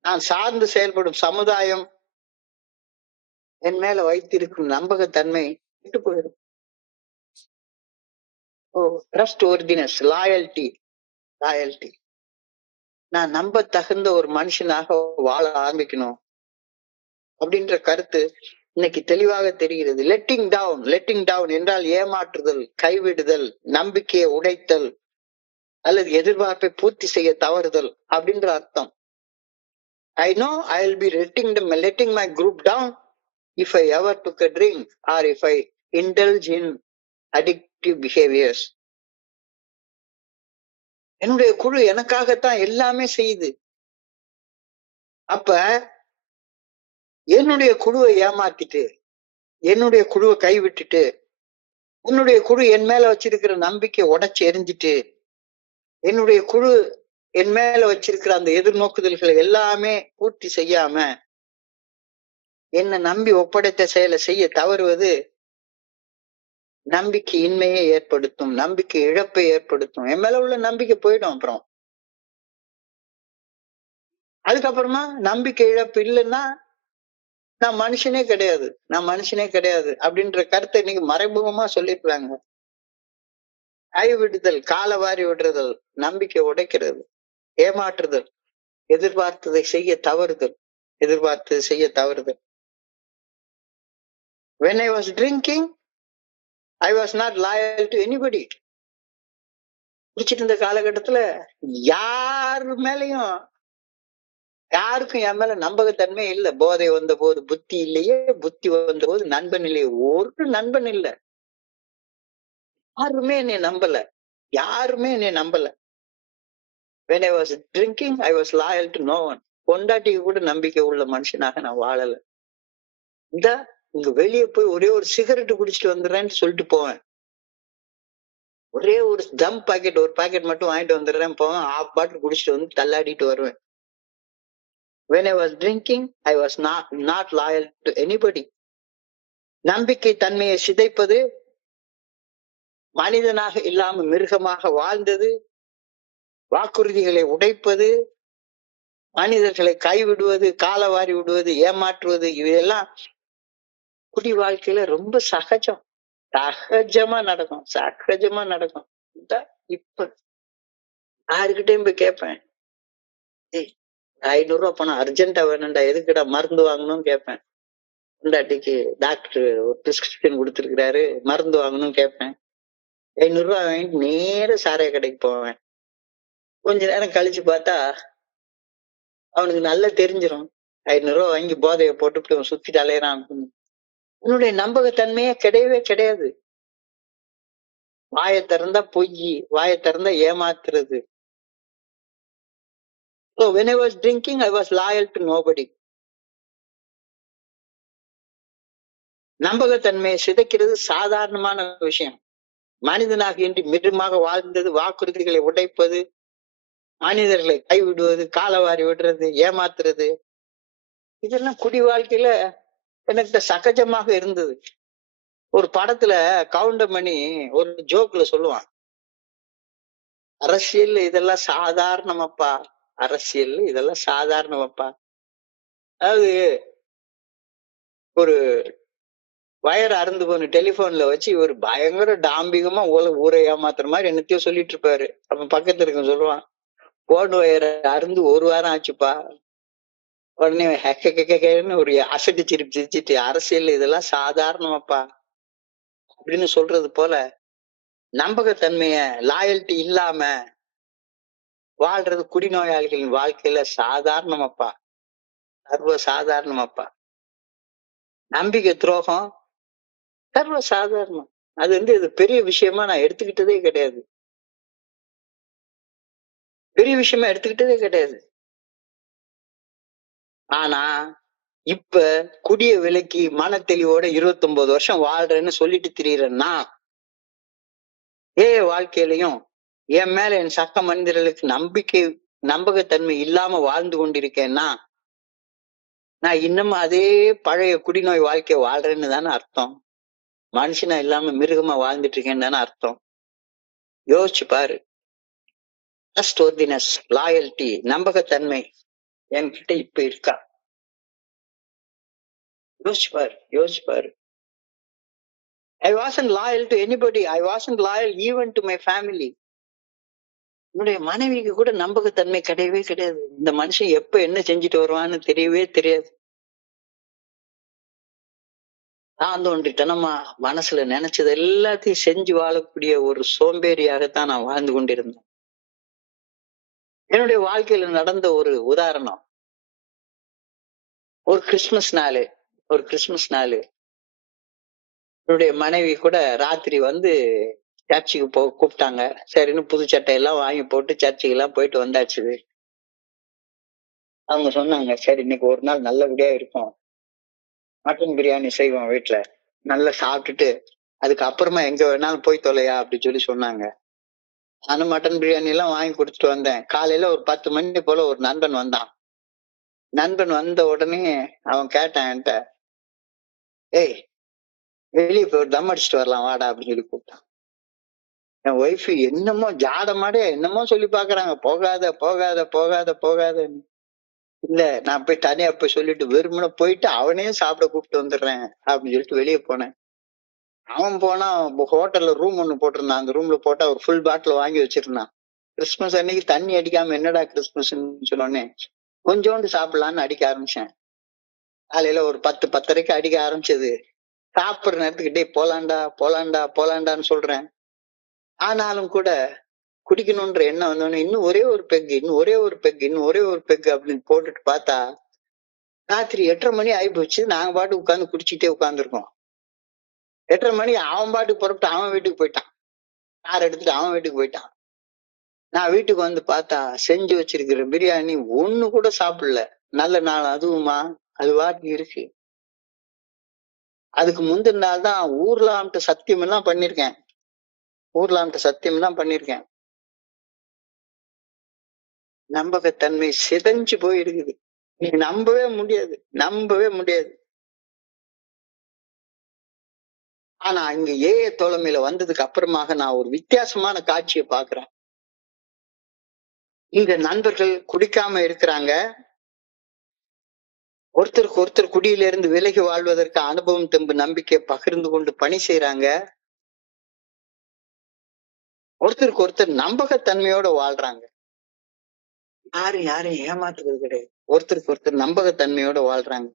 நான் சார்ந்து செயல்படும் சமுதாயம் என் மேல வைத்திருக்கும் நம்பகத்தன்மை விட்டு போயிடும். Trustworthiness, loyalty. நான் நம்ப தகுந்த ஒரு மனுஷனாக வாழ ஆரம்பிக்கணும் அப்படின்ற கருத்து இன்னைக்கு தெளிவாக தெரிகிறது. லெட்டிங் டவுன் என்றால் ஏமாற்றுதல், கைவிடுதல், நம்பிக்கையை உடைத்தல் அல்லது எதிர்பார்ப்பை பூர்த்தி செய்ய தவறுதல் அப்படின்ற அர்த்தம். I know I'll be letting my group down if I ever took a drink or if I indulge in addictive behaviors. என்னுடைய குழு எனக்காகத்தான் எல்லாமே செய்யுது. அப்ப என்னுடைய குழுவை ஏமாத்திட்டு, என்னுடைய குழுவை கைவிட்டுட்டு, என்னுடைய குழு என் மேல வச்சிருக்கிற நம்பிக்கை உடைச்சு எரிஞ்சிட்டு, என்னுடைய குழு என் மேல வச்சிருக்கிற அந்த எதிர்நோக்குதல்களை எல்லாமே பூர்த்தி செய்யாம என்ன நம்பி ஒப்படைத்த செயலை செய்ய தவறுவது நம்பிக்கை இன்மையை ஏற்படுத்தும், நம்பிக்கை இழப்பை ஏற்படுத்தும். என் மேல உள்ள நம்பிக்கை போயிடும். அப்புறம் அதுக்கப்புறமா நம்பிக்கை இழப்பு இல்லைன்னா நான் மனுஷனே கிடையாது அப்படின்ற கருத்தை இன்னைக்கு மறைமுகமா சொல்லிருக்காங்க. கைவிடுதல், காலவாரி விடுறதல், நம்பிக்கை உடைக்கிறது, ஏமாற்றுதல், எதிர்பார்த்ததை செய்ய தவறுதல். When I was drinking, I was not loyal to anybody. குடிச்சிட்டு இருந்த காலகட்டத்துல யாருக்கும் என் மேல நம்பகத்தன்மை இல்லை. போதை வந்த போது புத்தி இல்லையே, புத்தி வந்த போது நண்பன் இல்லையே. ஒரு நண்பன் இல்லை. யாருமே என்னை நம்பல. When I was drinking, I was loyal to no one. பொண்டாட்டிக்கு கூட நம்பிக்கை உள்ள மனுஷனாக நான் வாழல. இங்க வெளியே போய் ஒரே ஒரு சிகரெட் குடிச்சிட்டு வந்துடுறேன்னு சொல்லிட்டு போவேன். ஒரே ஒரு தம் பாக்கெட், ஒரு பாக்கெட் மட்டும் வாங்கிட்டு வந்துடுறேன் போவேன். 1/2 பாட்டில் குடிச்சிட்டு தள்ளாடிட்டு வருவேன். when I was drinking, I was not loyal to anybody. நம்பிக்கை தன்மையை சிதைப்பது, மனிதனாக இல்லாம மிருகமாக வாழ்ந்தது, வாக்குறுதிகளை உடைப்பது, மனிதர்களை கைவிடுவது, காலவாரி விடுவது, ஏமாற்றுவது, இவையெல்லாம் குடி வாழ்க்கையில ரொம்ப சகஜம். சகஜமா நடக்கும், சகஜமா நடக்கும். இப்ப யாருக்கிட்டையும் போய் கேட்பேன், 500 பணம் அர்ஜென்டா வேணும்டா, எதுக்குடா மருந்து வாங்கணும்னு கேட்பேன். பொண்டாட்டிக்கு டாக்டர் ஒரு பிரிஸ்கிரிப்ஷன் கொடுத்துருக்கிறாரு, மருந்து வாங்கணும்னு கேட்பேன். 500 வாங்கிட்டு நேர சாராய கடைக்கு போவேன். கொஞ்ச நேரம் கழிச்சு பார்த்தா அவனுக்கு நல்லா தெரிஞ்சிடும், 500 வாங்கி போதையை போட்டு அவன் சுத்திட்டு அலையறான். உன்னுடைய நம்பகத்தன்மையே கிடையவே கிடையாது. வாயை திறந்தா பொய், வாயை திறந்தா ஏமாத்துறது. So when I was drinking, I was loyal to nobody. நம்பகத்தன்மையை சிதைக்கிறது சாதாரணமான விஷயம். மனிதனாக இன்றி மிருகமாக வாழ்ந்தது, வாக்குறுதிகளை உடைப்பது, மனிதர்களை கைவிடுவது, காலவாரி விடுறது, ஏமாத்துறது, இதெல்லாம் குடி வாழ்க்கையில எனக்கு சகஜமாக இருந்தது. ஒரு படத்துல கவுண்டமணி ஒரு ஜோக்ல சொல்லுவான், அரசியல் இதெல்லாம் சாதாரணமாப்பா, அரசியல் இதெல்லாம் சாதாரணமாப்பா. அதாவது ஒரு வயர் அறுந்து போன டெலிபோன்ல வச்சு ஒரு பயங்கர டாம்பிகமா ஊரை ஏமாத்துற மாதிரி என்னத்தையோ சொல்லிட்டு இருப்பாரு. அப்ப பக்கத்துல இருக்க சொல்லுவான், போன் வயர் அருந்து 1 வாரம் ஆச்சுப்பா. உடனே ஹெக்கன்னு ஒரு அசட்டு சிரிப்பு சிரிச்சிட்டு, அரசியல் இதெல்லாம் சாதாரணமாப்பா அப்படின்னு சொல்றது போல, நம்பகத்தன்மைய லாயல்ட்டி இல்லாம வாழ்றது குடிநோயாளிகளின் வாழ்க்கையில சாதாரணமாப்பா, சர்வ சாதாரணமாப்பா. நம்பிக்கை துரோகம் சர்வ சாதாரணம். அது இது பெரிய விஷயமா நான் எடுத்துக்கிட்டதே கிடையாது, பெரிய விஷயமா எடுத்துக்கிட்டதே கிடையாது. ஆனா இப்ப குடிய விலக்கி மன தெளிவோட 29 வருஷம் வாழ்றேன்னு சொல்லிட்டு திரியறேன்னா, வாழ்க்கையிலையும் என் மேல என் சக்க மனிதர்களுக்கு நம்பகத்தன்மை இல்லாம வாழ்ந்து கொண்டிருக்கேன்னா, நான் இன்னமும் அதே பழைய குடிநோய் வாழ்க்கைய வாழ்றேன்னு தானே அர்த்தம். மனுஷனா இல்லாம மிருகமா வாழ்ந்துட்டு இருக்கேன்னு தானே அர்த்தம். யோசிச்சு பாரு. ட்ரஸ்ட்வொர்தினஸ், லாயல்ட்டி, நம்பகத்தன்மை என்கிட்ட இப்ப இருக்கா? யோசிச்சு பாரு, யோசிச்சு பாரு. I wasn't loyal to anybody. I wasn't loyal even to my family. என்னுடைய மனைவிக்கு கூட நம்பகத்தன்மை கிடையவே கிடையாது. இந்த மனுஷன் எப்ப என்ன செஞ்சுட்டு வருவான்னு தெரியவே தெரியாது. நான் தோன்றித்தனமா மனசுல நினைச்சது எல்லாத்தையும் செஞ்சு வாழக்கூடிய ஒரு சோம்பேறியாகத்தான் நான் வாழ்ந்து கொண்டிருந்தேன். என்னுடைய வாழ்க்கையில நடந்த ஒரு உதாரணம், ஒரு கிறிஸ்துமஸ் நாளு என்னுடைய மனைவி கூட ராத்திரி சர்ச்சுக்கு கூப்பிட்டாங்க. சரின்னு புது சட்டையெல்லாம் வாங்கி போட்டு சர்ச்சுக்கு எல்லாம் போயிட்டு வந்தாச்சு. அவங்க சொன்னாங்க, சரி இன்னைக்கு ஒரு நாள் நல்லபடியா இருக்கும், மட்டன் பிரியாணி செய்வோம் வீட்டுல, நல்லா சாப்பிட்டுட்டு அதுக்கப்புறமா எங்க வேணாலும் போய் தொலையா அப்படின்னு சொல்லி சொன்னாங்க. நானும் மட்டன் பிரியாணி எல்லாம் வாங்கி கொடுத்துட்டு வந்தேன். காலையில ஒரு 10 மணி போல ஒரு நண்பன் வந்தான். நண்பன் வந்த உடனே அவன் கேட்டான் என்கிட்ட, வெளியே போய் தம் அடிச்சுட்டு வரலாம் வாடா அப்படின்னு சொல்லி கூப்பிட்டான். என் ஒய்ஃப் என்னமோ ஜாடமாடே என்னமோ சொல்லி பாக்குறாங்க, போகாத போகாத போகாத போகாதன்னு. இல்ல நான் போய் தனியா போய் சொல்லிட்டு வெறுமனை போயிட்டு அவனையும் சாப்பிட கூப்பிட்டு வந்துடுறேன் அப்படின்னு சொல்லிட்டு வெளியே போனேன். அவன் போனா ஹோட்டல்ல ரூம் ஒண்ணு போட்டிருந்தான். அந்த ரூம்ல போட்டு அவர் ஃபுல் பாட்டில் வாங்கி வச்சிருந்தான். கிறிஸ்துமஸ் அன்னைக்கு தண்ணி அடிக்காம என்னடா கிறிஸ்துமஸ்ன்னு சொன்னோடனே கொஞ்சோண்டு சாப்பிடலான்னு அடிக்க ஆரம்பிச்சேன். காலையில ஒரு 10-10:30 அடிக்க ஆரம்பிச்சது. சாப்பிடுற நேரத்துக்கிட்டே போலாண்டான்னு சொல்றேன். ஆனாலும் கூட குடிக்கணும்ன்ற எண்ணம் வந்தோடனே இன்னும் ஒரே ஒரு பெக் அப்படின்னு போட்டுட்டு பார்த்தா ராத்திரி 8:30 மணி ஆகி போச்சு. நாங்க பாட்டு உட்காந்து குடிச்சுட்டே உட்காந்துருக்கோம். 8:30 மணி அவன் பாட்டுக்கு புறப்பட்டு அவன் வீட்டுக்கு போயிட்டான். கார் எடுத்துட்டு அவன் வீட்டுக்கு போயிட்டான். நான் வீட்டுக்கு வந்து பார்த்தா செஞ்சு வச்சிருக்கிற பிரியாணி ஒண்ணு கூட சாப்பிடல. நல்ல நாள் அதுவுமா, அது வாட்டி இருக்கு. அதுக்கு முந்தின நாள் தான் ஊர்லாம்ட்டு சத்தியம் எல்லாம் பண்ணிருக்கேன். நம்பகத்தன்மை சிதைஞ்சு போயிருக்குது. நீங்க நம்பவே முடியாது, நம்பவே முடியாது. ஆனா இங்க ஏஏ தோழமையில வந்ததுக்கு அப்புறமாக நான் ஒரு வித்தியாசமான காட்சியை பாக்குறேன். இங்க நண்பர்கள் குடிக்காம இருக்கிறாங்க. ஒருத்தருக்கு ஒருத்தர் குடியிலிருந்து விலகி வாழ்வதற்கு அனுபவம், தெம்பு, நம்பிக்கை பகிர்ந்து கொண்டு பணி செய்யறாங்க. ஒருத்தருக்கு ஒருத்தர் நம்பகத்தன்மையோட வாழ்றாங்க. யாரும் யாரையும் ஏமாத்துறது கிடையாது. ஒருத்தருக்கு ஒருத்தர் நம்பகத்தன்மையோட வாழ்றாங்க.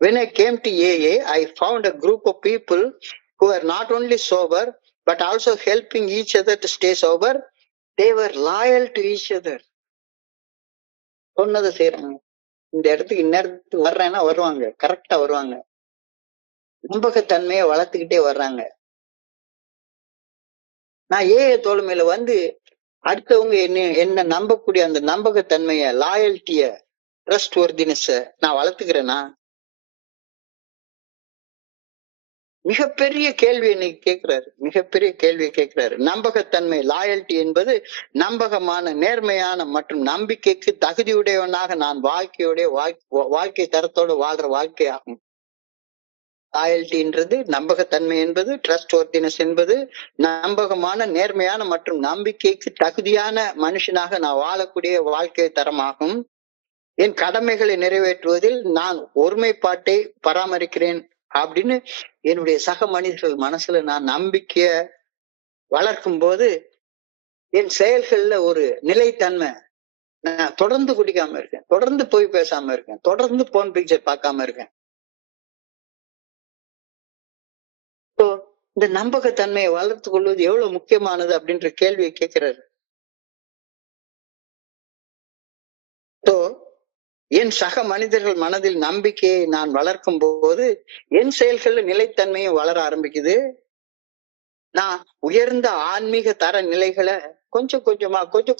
When I came to AA, I found a group of people who were not only sober, but also helping each other to stay sober. They were loyal to each other. சொன்னதை செய்யறாங்க. இந்த இடத்துக்கு இந்நேரத்துக்கு வர்றேன்னா வருவாங்க, கரெக்டா வருவாங்க. நம்பகத்தன்மையை வளர்த்துக்கிட்டே வர்றாங்க. நான் ஏஏ தோழமையில வந்து அடுத்தவங்க என்ன நம்பக்கூடிய அந்த நம்பகத்தன்மைய, லாயல்ட்டிய, ட்ரஸ்ட் ஒர்தினஸ் நான் வளர்த்துக்கிறேன்னா, மிகப்பெரிய கேள்வி இன்னைக்கு கேட்கிறாரு. மிகப்பெரிய கேள்வியை கேட்கிறாரு. நம்பகத்தன்மை, லாயல்ட்டி என்பது நம்பகமான, நேர்மையான மற்றும் நம்பிக்கைக்கு தகுதியுடையவனாக நான் வாழ்க்கை தரத்தோடு வாழ்ற வாழ்க்கையாகும். லாயல்ட்டின்றது, நம்பகத்தன்மை என்பது, ட்ரஸ்ட் ஒர்தினஸ் என்பது நம்பகமான, நேர்மையான மற்றும் நம்பிக்கைக்கு தகுதியான மனுஷனாக நான் வாழக்கூடிய வாழ்க்கை தரமாகும். என் கடமைகளை நிறைவேற்றுவதில் நான் ஒருமைப்பாட்டை பராமரிக்கிறேன் அப்படின்னு என்னுடைய சக மனிதர்கள் மனசுல நான் நம்பிக்கைய வளர்க்கும் போது என் செயல்கள்ல ஒரு நிலைத்தன்மை. நான் தொடர்ந்து குடிக்காம இருக்கேன், தொடர்ந்து போய் பேசாம இருக்கேன், தொடர்ந்து போன் பிக்சர் பார்க்காம இருக்கேன். இந்த நம்பகத்தன்மையை வளர்த்து கொள்வது எவ்வளவு முக்கியமானது அப்படின்ற கேள்வியை கேட்கிறாரு. என் சக மனிதர்கள் மனதில் நம்பிக்கையை நான் வளர்க்கும் போது என் செயல்கள்ல நிலைத்தன்மையும் வளர ஆரம்பிக்குது. நான் உயர்ந்த ஆன்மீக தர நிலைகளை கொஞ்சம்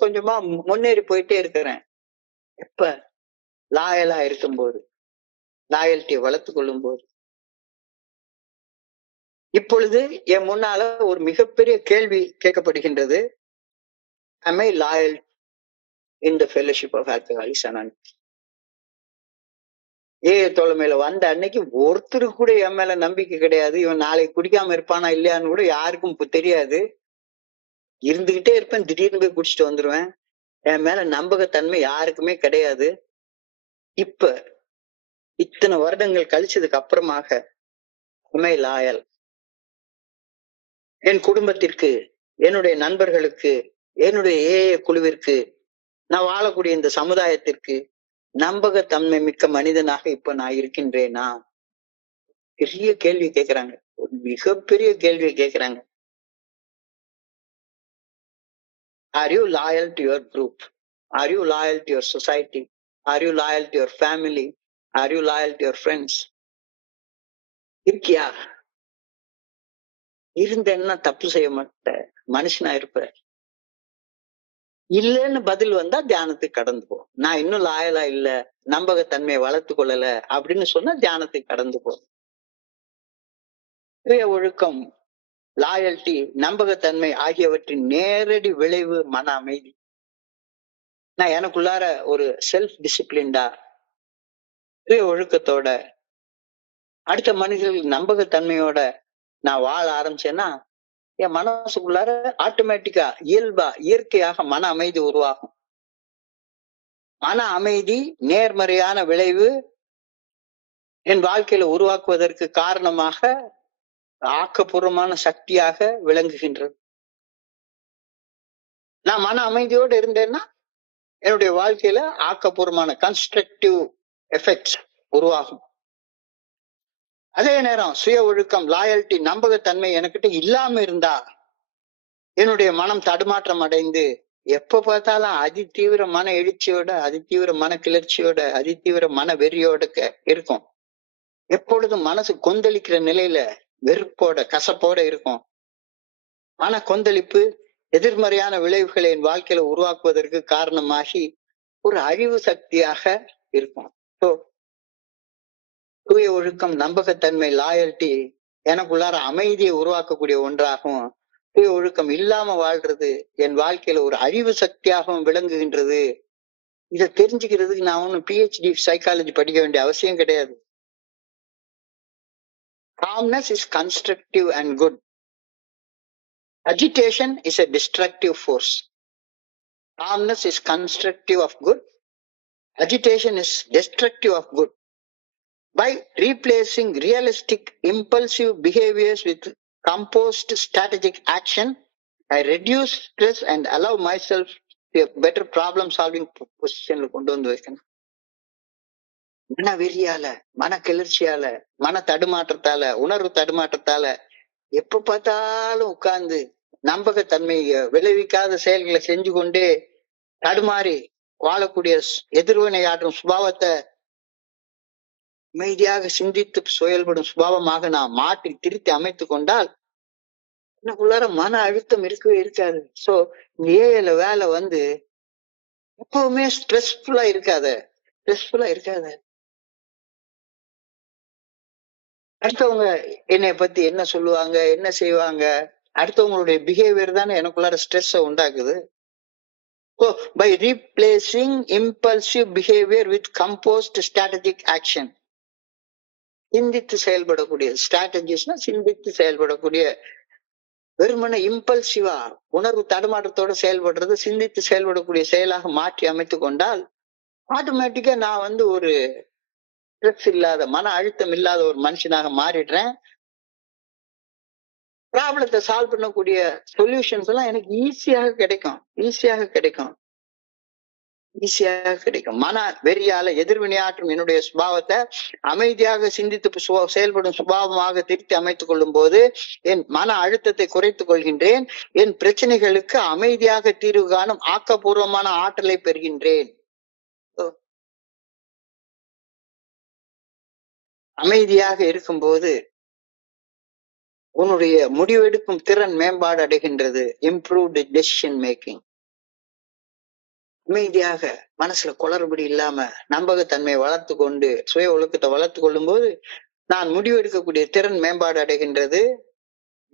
கொஞ்சமா முன்னேறி போயிட்டே இருக்கிறேன். எப்ப? லாயலா இருக்கும்போது, லாயல்ட்டியை வளர்த்து கொள்ளும் போது. இப்பொழுது என் முன்னால ஒரு மிகப்பெரிய கேள்வி கேட்கப்படுகின்றது. Am I loyal in the fellowship of Alcoholics Anonymous? AA தோழமையில வந்த அன்னைக்கு ஒருத்தருக்கு கூட என் மேல நம்பிக்கை கிடையாது. இவன் நாளைக்கு குடிக்காம இருப்பானா இல்லையான்னு கூட யாருக்கும் தெரியாது. இருந்துகிட்டே இருப்பேன், திடீர்னு போய் குடிச்சிட்டு வந்துருவேன். என் மேல நம்பகத்தன்மை யாருக்குமே கிடையாது. இப்ப இத்தனை வருடங்கள் கழிச்சதுக்கு அப்புறமாக லாயல் என் குடும்பத்திற்கு, என்னுடைய நண்பர்களுக்கு, என்னுடைய ஏஏ குழுவிற்கு, நான் வாழக்கூடிய இந்த சமுதாயத்திற்கு நம்பகத்தன்மை மிக்க மனிதனாக இப்ப நான் இருக்கின்றேனா? பெரிய கேள்வி கேட்கிறாங்க, ஒரு மிகப்பெரிய கேள்வி கேட்கிறாங்க. Are you loyal to your group? Are you loyal to your society? Are you loyal to your family? Are you loyal to your friends? இருக்கியா? இருந்தேன்னா தப்பு செய்ய மாட்டேன், மனுஷனா இருப்ப. இல்லைன்னு பதில் வந்தா தியானத்துக்கு கடந்து போ. நான் இன்னும் லாயலா இல்ல, நம்பகத்தன்மையை வளர்த்து கொள்ளல அப்படின்னு சொன்னா தியானத்துக்கு கடந்து போ. ஒழுக்கம், லாயல்ட்டி, நம்பகத்தன்மை ஆகியவற்றின் நேரடி விளைவு மன அமைதி. நான் எனக்குள்ளார ஒரு செல்ஃப் டிசிப்ளின்டா, ஒழுக்கத்தோட, அடுத்த மனிதர்கள் நம்பகத்தன்மையோட நான் வாழ ஆரம்பிச்சேன்னா என் மனசுக்குள்ளார ஆட்டோமேட்டிக்கா, இயற்கையாக மன அமைதி உருவாகும். மன அமைதி நேர்மறையான விளைவு என் வாழ்க்கையில உருவாக்குவதற்கு காரணமாக ஆக்கப்பூர்வமான சக்தியாக விளங்குகின்றது. நான் மன அமைதியோடு இருந்தேன்னா என்னுடைய வாழ்க்கையில ஆக்கப்பூர்வமான கன்ஸ்ட்ரக்டிவ் எஃபெக்ட்ஸ் உருவாகும். அதே நேரம் சுய ஒழுக்கம், லாயல்ட்டி, நம்பகத்தன்மை எனக்கிட்ட இல்லாம இருந்தா என்னுடைய மனம் தடுமாற்றம் அடைந்து எப்ப பார்த்தாலும் அதிதீவிர மன எழுச்சியோட, அதிதீவிர மன கிளர்ச்சியோட, அதிதீவிர மன வெறியோட இருக்கும். எப்பொழுதும் மனசு கொந்தளிக்கிற நிலையில வெறுப்போட, கசப்போட இருக்கும். மன கொந்தளிப்பு எதிர்மறையான விளைவுகளை என் வாழ்க்கையில உருவாக்குவதற்கு காரணமாகி ஒரு அழிவு சக்தியாக இருக்கும். தூய ஒழுக்கம், நம்பகத்தன்மை, லாயல்ட்டி எனக்குள்ளார அமைதியை உருவாக்கக்கூடிய ஒன்றாகும். தூய ஒழுக்கம் இல்லாம வாழ்றது என் வாழ்க்கையில ஒரு அழிவு சக்தியாகவும் விளங்குகின்றது இதை தெரிஞ்சுக்கிறதுக்கு நான் ஒன்னும் PhD சைக்காலஜி படிக்க வேண்டிய அவசியம் கிடையாது. Calmness is constructive and good. Agitation is a destructive force. Calmness is constructive of good. Agitation is destructive of good. By replacing realistic impulsive behaviors with composed strategic action, I reduce stress and allow myself to a better problem solving position கொண்டு வந்து வைக்கணும். மன வெறியால, மன கிளர்ச்சியால, மன தடுமாற்றத்தால, உணர்வு தடுமாற்றத்தால எப்ப பார்த்தாலும் உட்கார்ந்து நம்பகத்தன்மை விளைவிக்காத செயல்களை செஞ்சு கொண்டே தடுமாறி வாழக்கூடிய எதிர்வினையாற்றும் சுபாவத்தை அமைதியாக சிந்தித்து செயல்படும் சுபாவமாக நான் மாற்றி திருத்தி அமைத்து கொண்டால் எனக்குள்ளார மன அழுத்தம் இருக்கவே இருக்காது. சோ ஏல வேலை வந்து எப்பவுமே ஸ்ட்ரெஸ்ஃபுல்லா இருக்காத. அடுத்தவங்க என்னை பத்தி என்ன சொல்லுவாங்க, என்ன செய்வாங்க, அடுத்தவங்களுடைய பிஹேவியர் தானே எனக்குள்ளார ஸ்ட்ரெஸ் உண்டாக்குது. So by replacing impulsive behavior with composed strategic action, சிந்தித்து செயல்படக்கூடிய ஸ்ட்ராட்டஜிஸ்னா சிந்தித்து செயல்படக்கூடிய, வெறுமன இம்பல்சிவா உணர்வு தடுமாற்றத்தோட செயல்படுறது சிந்தித்து செயல்படக்கூடிய செயலாக மாற்றி அமைத்து கொண்டால் ஆட்டோமேட்டிக்கா நான் வந்து ஒரு ஸ்ட்ரெஸ் இல்லாத, மன அழுத்தம் இல்லாத ஒரு மனுஷனாக மாறிடுறேன். ப்ராப்ளத்தை சால்வ் பண்ணக்கூடிய சொல்யூஷன்ஸ் எல்லாம் எனக்கு ஈஸியாக கிடைக்கும். மன வெறியால எதிர்வினையாற்றும் என்னுடைய சுபாவத்தை அமைதியாக சிந்தித்து செயல்படும் சுபாவமாக திருத்தி அமைத்துக் கொள்ளும் போது என் மன அழுத்தத்தை குறைத்துக் கொள்கின்றேன். என் பிரச்சனைகளுக்கு அமைதியாக தீர்வு காணும் ஆக்கப்பூர்வமான ஆற்றலை பெறுகின்றேன். அமைதியாக இருக்கும்போது உன்னுடைய முடிவெடுக்கும் திறன் மேம்பாடு அடைகின்றது. Improved decision making. அமைதியாக மனசுல குளறுபடி இல்லாம நம்பகத்தன்மையை வளர்த்து கொண்டு சுய ஒழுக்கத்தை வளர்த்து கொள்ளும் போது நான் முடிவெடுக்கக்கூடிய திறன் மேம்பாடு அடைகின்றது.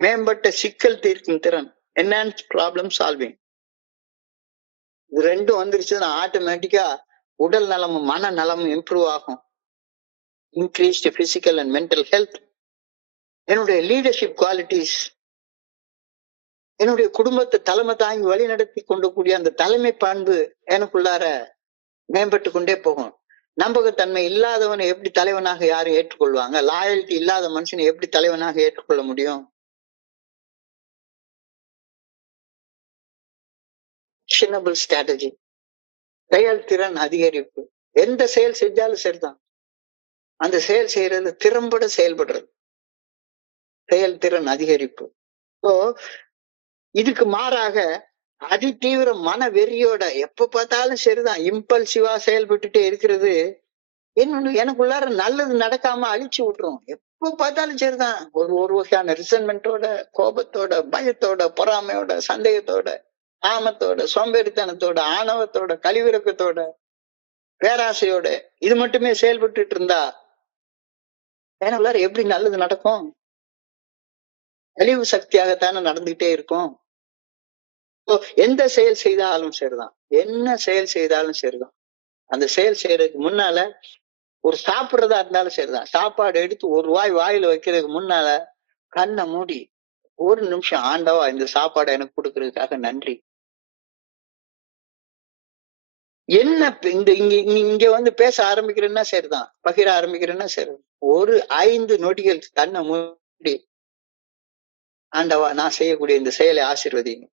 மேம்பட்ட சிக்கல் தீர்க்கும் திறன், என்ஹான்ஸ்ட் ப்ராப்ளம் சால்விங், இது ரெண்டும் வந்துருச்சுன்னா ஆட்டோமேட்டிக்கா உடல் நலமும் மன நலமும் இம்ப்ரூவ் ஆகும். Increased physical and mental health. என்னுடைய லீடர்ஷிப் குவாலிட்டிஸ், என்னுடைய குடும்பத்தை தலைமை தாங்கி வழி நடத்தி கொண்டு கூடிய அந்த தலைமை பண்பு எனக்குள்ளார மேம்பட்டு கொண்டே போகும். நம்பகத்தன்மை இல்லாதவனை எப்படி தலைவனாக யாரும் ஏற்றுக்கொள்வாங்க? லாயல்ட்டி இல்லாத மனுஷனை எப்படி தலைவனாக ஏற்றுக்கொள்ள முடியும்? ஸ்ட்ராட்டஜி, செயல்திறன் அதிகரிப்பு. எந்த செயல் செஞ்சாலும் சரிதான், அந்த செயல் செய்யறது திறம்பட செயல்படுறது, செயல்திறன் அதிகரிப்பு. இதுக்கு மாறாக அதிதீவிர மன வெறியோட எப்ப பார்த்தாலும் சரிதான் இம்பல்சிவா செயல்பட்டுட்டே இருக்கிறது எனக்குள்ளார நல்லது நடக்காம அழிச்சு விட்டுரும். எப்ப பார்த்தாலும் சரிதான் ஒரு வகையான ரிசன்மெண்டோட, கோபத்தோட, பயத்தோட, பொறாமையோட, சந்தேகத்தோட, ஆமத்தோட, சோம்பேறித்தனத்தோட, ஆணவத்தோட, கழிவிறக்கத்தோட, பேராசையோட இது மட்டுமே செயல்பட்டு இருந்தா எனக்குள்ளார எப்படி நல்லது நடக்கும்? அழிவு சக்தியாகத்தானே நடந்துகிட்டே இருக்கும். எந்த செயல் செய்தாலும் சரிதான், என்ன செயல் செய்தாலும் சரிதான், அந்த செயல் செய்யறதுக்கு முன்னால ஒரு சாப்பிடுறதா இருந்தாலும் சரிதான், சாப்பாடு எடுத்து ஒரு வாயில வைக்கிறதுக்கு முன்னால கண்ணை மூடி ஒரு நிமிஷம், ஆண்டவா இந்த சாப்பாடை எனக்கு கொடுக்கறதுக்காக நன்றி. என்ன இங்க வந்து பேச ஆரம்பிக்கிறேன்னா சரிதான், பகிர ஆரம்பிக்கிறேன்னா சரி, ஒரு 5 நொடிகள் கண்ணை மூடி ஆண்டவா நான் செய்யக்கூடிய இந்த செயலை ஆசீர்வதிங்க.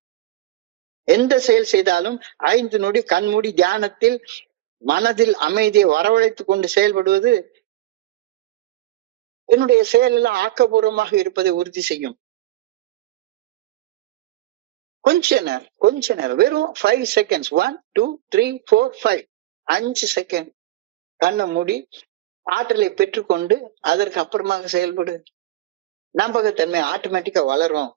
எந்த செயல் செய்தாலும் 5 நொடி கண்மூடி தியானத்தில் மனதில் அமைதியை வரவழைத்துக் கொண்டு செயல்படுவது என்னுடைய செயல் எல்லாம் ஆக்கப்பூர்வமாக இருப்பதை உறுதி செய்யும். கொஞ்ச நேரம் வெறும் 5 செகண்ட்ஸ், 1 2 3 4 5 5 செகண்ட் கண்ணை மூடி ஆற்றலை பெற்றுக்கொண்டு அதற்கு அப்புறமாக செயல்படு. நம்பகத்தன்மை ஆட்டோமேட்டிக்கா வளரும்.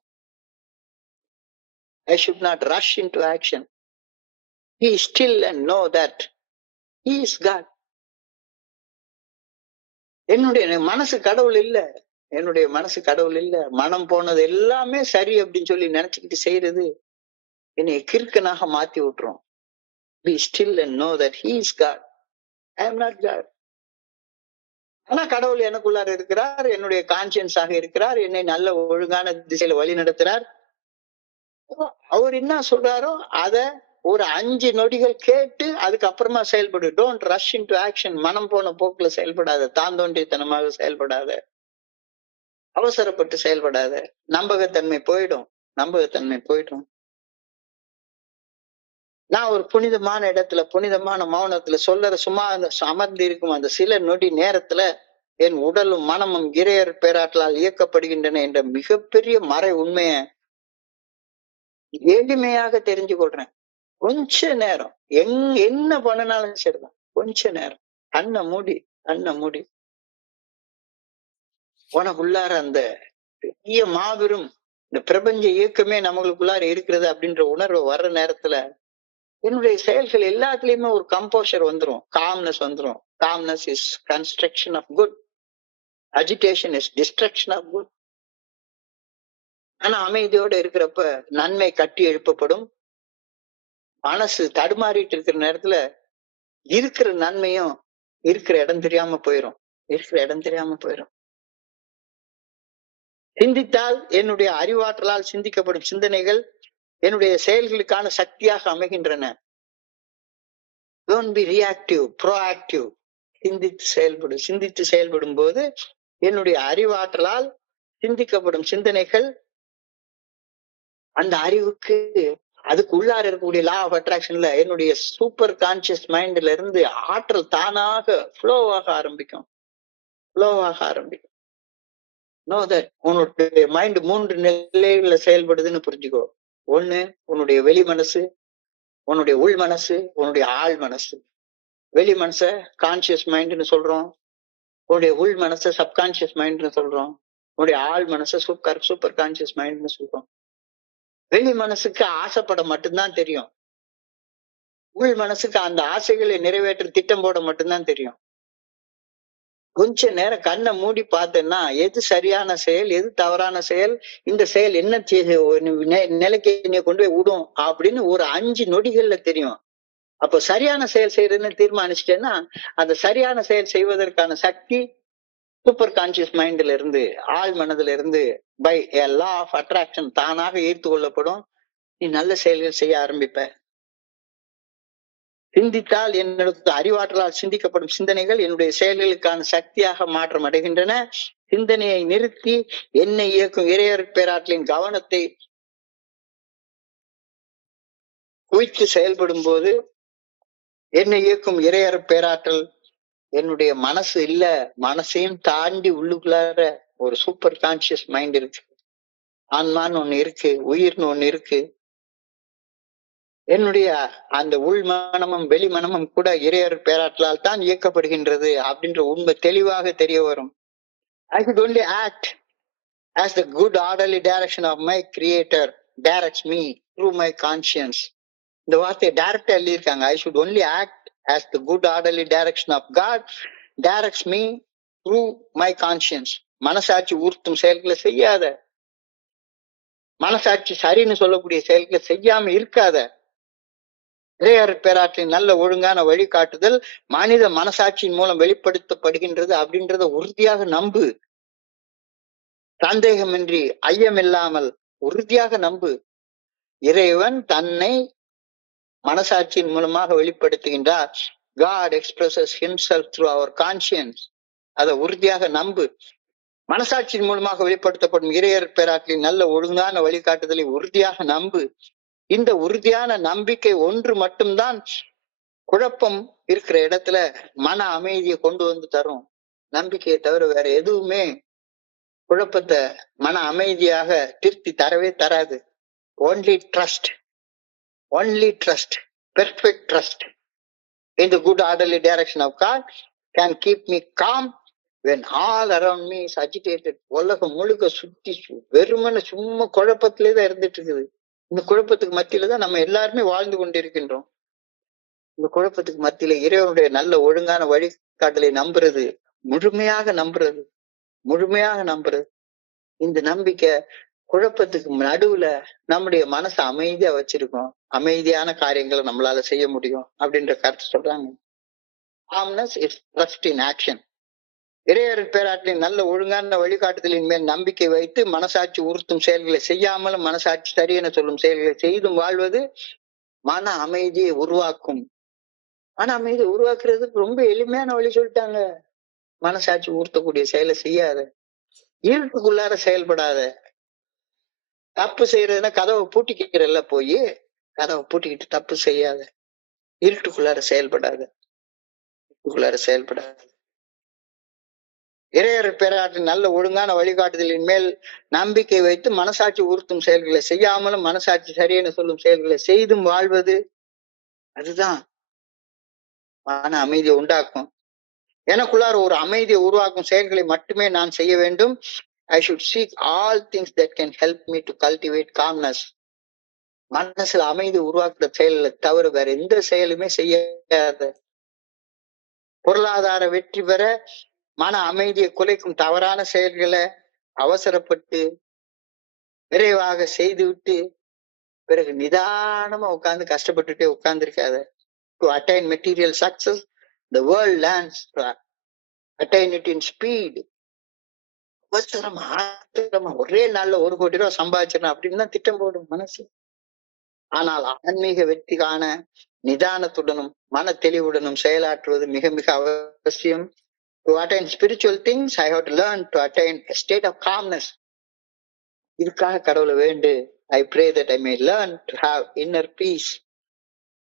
I should not rush into action. Be still and know that He is God. என்னுடைய மனசு கடவுள் இல்ல, மனம் போனது எல்லாமே சரி அப்படின்னு சொல்லி நினைச்சுக்கிட்டு செய்யறது என்னை கிறுக்கனாக மாத்தி விட்டுரும். Be still and know that he is God. I am not God. ஆனா கடவுள் எனக்குள்ளார இருக்கிறார், என்னுடைய கான்சியன்ஸாக இருக்கிறார், என்னை நல்ல ஒழுங்கான திசையில வழி நடத்துறார். அவர் என்ன சொல்றாரோ அத ஒரு 5 நொடிகள் கேட்டு அதுக்கப்புறமா செயல்படு. Don't rush into action. மனம் போன போக்குல செயல்படாத, தாந்தோன்றித்தனமாக செயல்படாத, அவசரப்பட்டு செயல்படாத. நம்பகத்தன்மை போயிடும், நம்பகத்தன்மை போயிடும். நான் ஒரு புனிதமான இடத்துல, புனிதமான மௌனத்துல சும்மா அமர்ந்து இருக்கும் அந்த சில நொடி நேரத்துல என் உடலும் மனமும் இறையர் பேராற்றலால் இயக்கப்படுகின்றன என்ற மிகப்பெரிய மறை உண்மையை எளிமையாக தெரிஞ்சு கொள்றேன். கொஞ்ச நேரம் என்ன பண்ணினாலும் சரிதான், கொஞ்ச நேரம் கண்ணை மூடி உனக்குள்ளார அந்த பெரிய மாபெரும் இந்த பிரபஞ்ச இயக்கமே நம்மளுக்குள்ளார இருக்கிறது அப்படின்ற உணர்வு வர்ற நேரத்துல என்னுடைய செயல்கள் எல்லாத்துலயுமே ஒரு கம்போஷர் வந்துரும், காம்னஸ் வந்துரும். Calmness is construction of good, agitation is destruction of good. ஆனா அமைதியோட இருக்கிறப்ப நன்மை கட்டி எழுப்பப்படும். மனசு தடுமாறிட்டு இருக்கிற நேரத்துல இருக்கிற நன்மையும் இருக்கிற இடம் தெரியாம போயிரும். சிந்தித்தால் என்னுடைய அறிவாற்றலால் சிந்திக்கப்படும் சிந்தனைகள் என்னுடைய செயல்களுக்கான சக்தியாக அமைகின்றன. Don't be reactive, proactive. சிந்தித்து செயல்படும் போது என்னுடைய அறிவாற்றலால் சிந்திக்கப்படும் சிந்தனைகள் அந்த அறிவுக்கு அதுக்கு உள்ளார இருக்கக்கூடிய லா ஆஃப் அட்ராக்ஷன்ல என்னுடைய சூப்பர் கான்சியஸ் மைண்ட்ல இருந்து ஆற்றல் தானாக ஃப்ளோவாக ஆரம்பிக்கும். Know that உன்னுடைய மைண்ட் 3 நிலைகள்ல செயல்படுதுன்னு புரிஞ்சுக்கோ. 1, உன்னுடைய வெளி மனசு, உன்னுடைய உள் மனசு, உன்னுடைய ஆழ் மனசு. வெளி மனச கான்சியஸ் மைண்ட்னு சொல்றோம், உன்னுடைய உள் மனச சப்கான்சியஸ் மைண்ட்னு சொல்றோம், உன்னுடைய ஆழ் மனச சூப்பர் கான்சியஸ் மைண்ட்னு சொல்றோம். வெளி மனசுக்கு ஆசைப்பட மட்டும்தான் தெரியும், உள் மனசுக்கு அந்த ஆசைகளை நிறைவேற்ற திட்டம் போட மட்டும்தான் தெரியும். கொஞ்ச நேரம் கண்ணை மூடி பார்த்தேன்னா எது சரியான செயல், எது தவறான செயல், இந்த செயல் என்ன நிலைக்கு என்னை கொண்டு போய் விடும் அப்படின்னு ஒரு 5 நொடிகள்ல தெரியும். அப்போ சரியான செயல் செய்யறதுன்னு தீர்மானிச்சிட்டேன்னா அந்த சரியான செயல் செய்வதற்கான சக்தி சூப்பர் கான்சியஸ் மைண்ட்ல இருந்து, ஆழ் மனதுல இருந்து by a law of attraction தானாக ஈர்த்து கொள்ளப்படும். நீ நல்ல செயல்கள் செய்ய ஆரம்பிப்ப. சிந்தித்தால் என்னுடைய அறிவாற்றலால் சிந்திக்கப்படும் சிந்தனைகள் என்னுடைய செயல்களுக்கான சக்தியாக மாற்றம் அடைகின்றன. சிந்தனையை நிறுத்தி என்னை இயக்கும் இறையர் பேராற்றலின் கவனத்தை குவித்து செயல்படும் போது என்னை இயக்கும் இறையர் பேராற்றல் என்னுடைய மனசு இல்ல, மனசையும் தாண்டி உள்ளுக்குள்ளார ஒரு சூப்பர் கான்சியஸ் மைண்ட் இருக்கு, ஆன்மான்னு ஒண்ணு இருக்கு, உயிர்னு ஒண்ணு இருக்கு. என்னுடைய அந்த உள் மனமும் வெளி மனமும் கூட இறையர் பேராற்றலால் தான் இயக்கப்படுகின்றது அப்படின்ற உண்மை தெளிவாக தெரிய வரும். I could only act as the good orderly direction of my creator directs me through my conscience. இந்த வார்த்தையை டைரக்டா எழுதியிருக்காங்க. I should only act as the good orderly direction of God directs me through my conscience. மனசாட்சி ஊர்த்தும் செயல்களை செய்யாத, மனசாட்சி சரின்னு சொல்லக்கூடிய செயல்களை செய்யாம இருக்காத. இறையர் பேராற்றின் நல்ல ஒழுங்கான வழிகாட்டுதல் மனித மனசாட்சியின் மூலம் வெளிப்படுத்தப்படுகின்றது அப்படின்றத உறுதியாக நம்பு. சந்தேகமின்றி, ஐயமில்லாமல் உறுதியாக நம்பு. இறைவன் தன்னை மனசாட்சியின் மூலமாக வெளிப்படுத்துகின்றார். God expresses himself through our conscience. அதை உறுதியாக நம்பு. மனசாட்சியின் மூலமாக வெளிப்படுத்தப்படும் இறையர் பேராற்றின் நல்ல ஒழுங்கான வழிகாட்டுதலை உறுதியாக நம்பு. இந்த உறுதியான நம்பிக்கை ஒன்று மட்டும்தான் குழப்பம் இருக்கிற இடத்துல மன அமைதியை கொண்டு வந்து தரும். நம்பிக்கையை தவிர வேற எதுவுமே குழப்பத்தை மன அமைதியாக திருப்தி தரவே தராது. Only trust, perfect trust in the good orderly direction of God can keep me calm when all around me is agitated. உலகம் முழுக்க சுத்தி வெறுமன சும்மா குழப்பத்திலே தான் இருந்துட்டு இருக்குது. இந்த குழப்பத்துக்கு மத்தியில தான் நம்ம எல்லாருமே வாழ்ந்து கொண்டிருக்கின்றோம். இந்த குழப்பத்துக்கு மத்தியில இறைவனுடைய நல்ல ஒழுங்கான வழிகாட்டலை நம்புறது, முழுமையாக நம்புறது. இந்த நம்பிக்கை குழப்பத்துக்கு நடுவுல நம்முடைய மனசை அமைதியா வச்சிருக்கோம், அமைதியான காரியங்களை நம்மளால செய்ய முடியும் அப்படின்ற கருத்து சொல்றாங்க. calmness is trust in action. இறையர் பேராற்றின் நல்ல ஒழுங்கான வழிகாட்டுதலின் மேல் நம்பிக்கை வைத்து மனசாட்சி உறுத்தும் செயல்களை செய்யாமலும் மனசாட்சி சரியென சொல்லும் செயல்களை செய்தும் வாழ்வது மன அமைதியை உருவாக்கும். மன அமைதியை உருவாக்குறதுக்கு ரொம்ப எளிமையான வழி சொல்லிட்டாங்க. மனசாட்சி உறுத்தக்கூடிய செயலை செய்யாத, இருட்டுக்குள்ளார செயல்படாத. தப்பு செய்யறதுன்னா கதவை பூட்டிக்கிறல்ல, போய் கதவை பூட்டிக்கிட்டு தப்பு செய்யாத, இருட்டுக்குள்ளார செயல்படாத, செயல்படாத. இறையர் பேராற்றின் நல்ல ஒழுங்கான வழிகாட்டுதலின் மேல் நம்பிக்கை வைத்து மனசாட்சி உறுத்தும் செயல்களை செய்யாமலும் மனசாட்சி சரியென சொல்லும் செயல்களை செய்தும் வாழ்வது, அதுதான் மன அமைதியை உண்டாக்கும். எனக்குள்ளார ஒரு அமைதியை உருவாக்கும் செயல்களை மட்டுமே நான் செய்ய வேண்டும். I should seek all things that can help me to cultivate calmness. மனசுல அமைதி உருவாக்குற செயல்களை தவிர வேற எந்த செயலுமே செய்யாத. பொருளாதார வெற்றி பெற மன அமைதியை குலைக்கும் தவறான செயல்களை அவசரப்பட்டு விரைவாக செய்துவிட்டு பிறகு நிதானமா உட்கார்ந்து கஷ்டப்பட்டுட்டே உட்கார்ந்துருக்காத. To attain material success, the world learns to attain it in speed. அவசரமா ஒரே நாள்ல 1 கோடி ரூபாய் சம்பாதிச்சிடணும் அப்படின்னு தான் திட்டம் போடும் மனசு. ஆனால் ஆன்மீக வெற்றி காண நிதானத்துடனும் மன தெளிவுடனும் செயலாற்றுவது மிக மிக அவசியம். To attain spiritual things, I have to learn to attain a state of calmness. இதுக்காக கடவுளை வேண்டு. I pray that I may learn to have inner peace.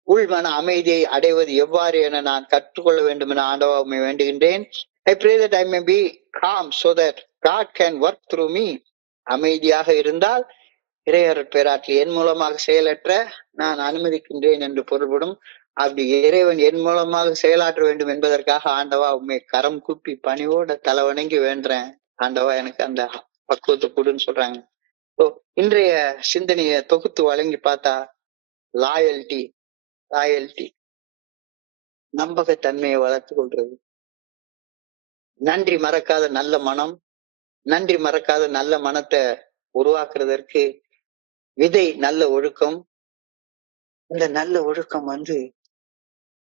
உள்மன அமைதியை அடைவது எவ்வாறு என நான் கற்றுக்கொள்ள வேண்டும் என ஆண்டவா உம்மை வேண்டுகின்றேன். I pray that I may be calm so that God can work through me. அமைதியாக இருந்தால் இறையர் பேராற்றி என் மூலமாக செயலற்ற நான் அனுமதிக்கின்றேன் என்று பொருள்படும். அப்படி இறைவன் என் மூலமாக செயலாற்ற வேண்டும் என்பதற்காக ஆண்டவா உண்மை கரம் கூப்பி பணிவோட தலை வணங்கி வேண்டேன். ஆண்டவா எனக்கு அந்த பக்குவத்தை கொடுன்னு சொல்றாங்க. இன்றைய சிந்தனையை தொகுத்து வழங்கி பார்த்தா, லாயல்டி நம்பகத்தன்மையை வளர்த்து கொள்றது, நன்றி மறக்காத நல்ல மனம், நன்றி மறக்காத நல்ல மனத்தை உருவாக்குறதற்கு விதை நல்ல ஒழுக்கம். இந்த நல்ல ஒழுக்கம்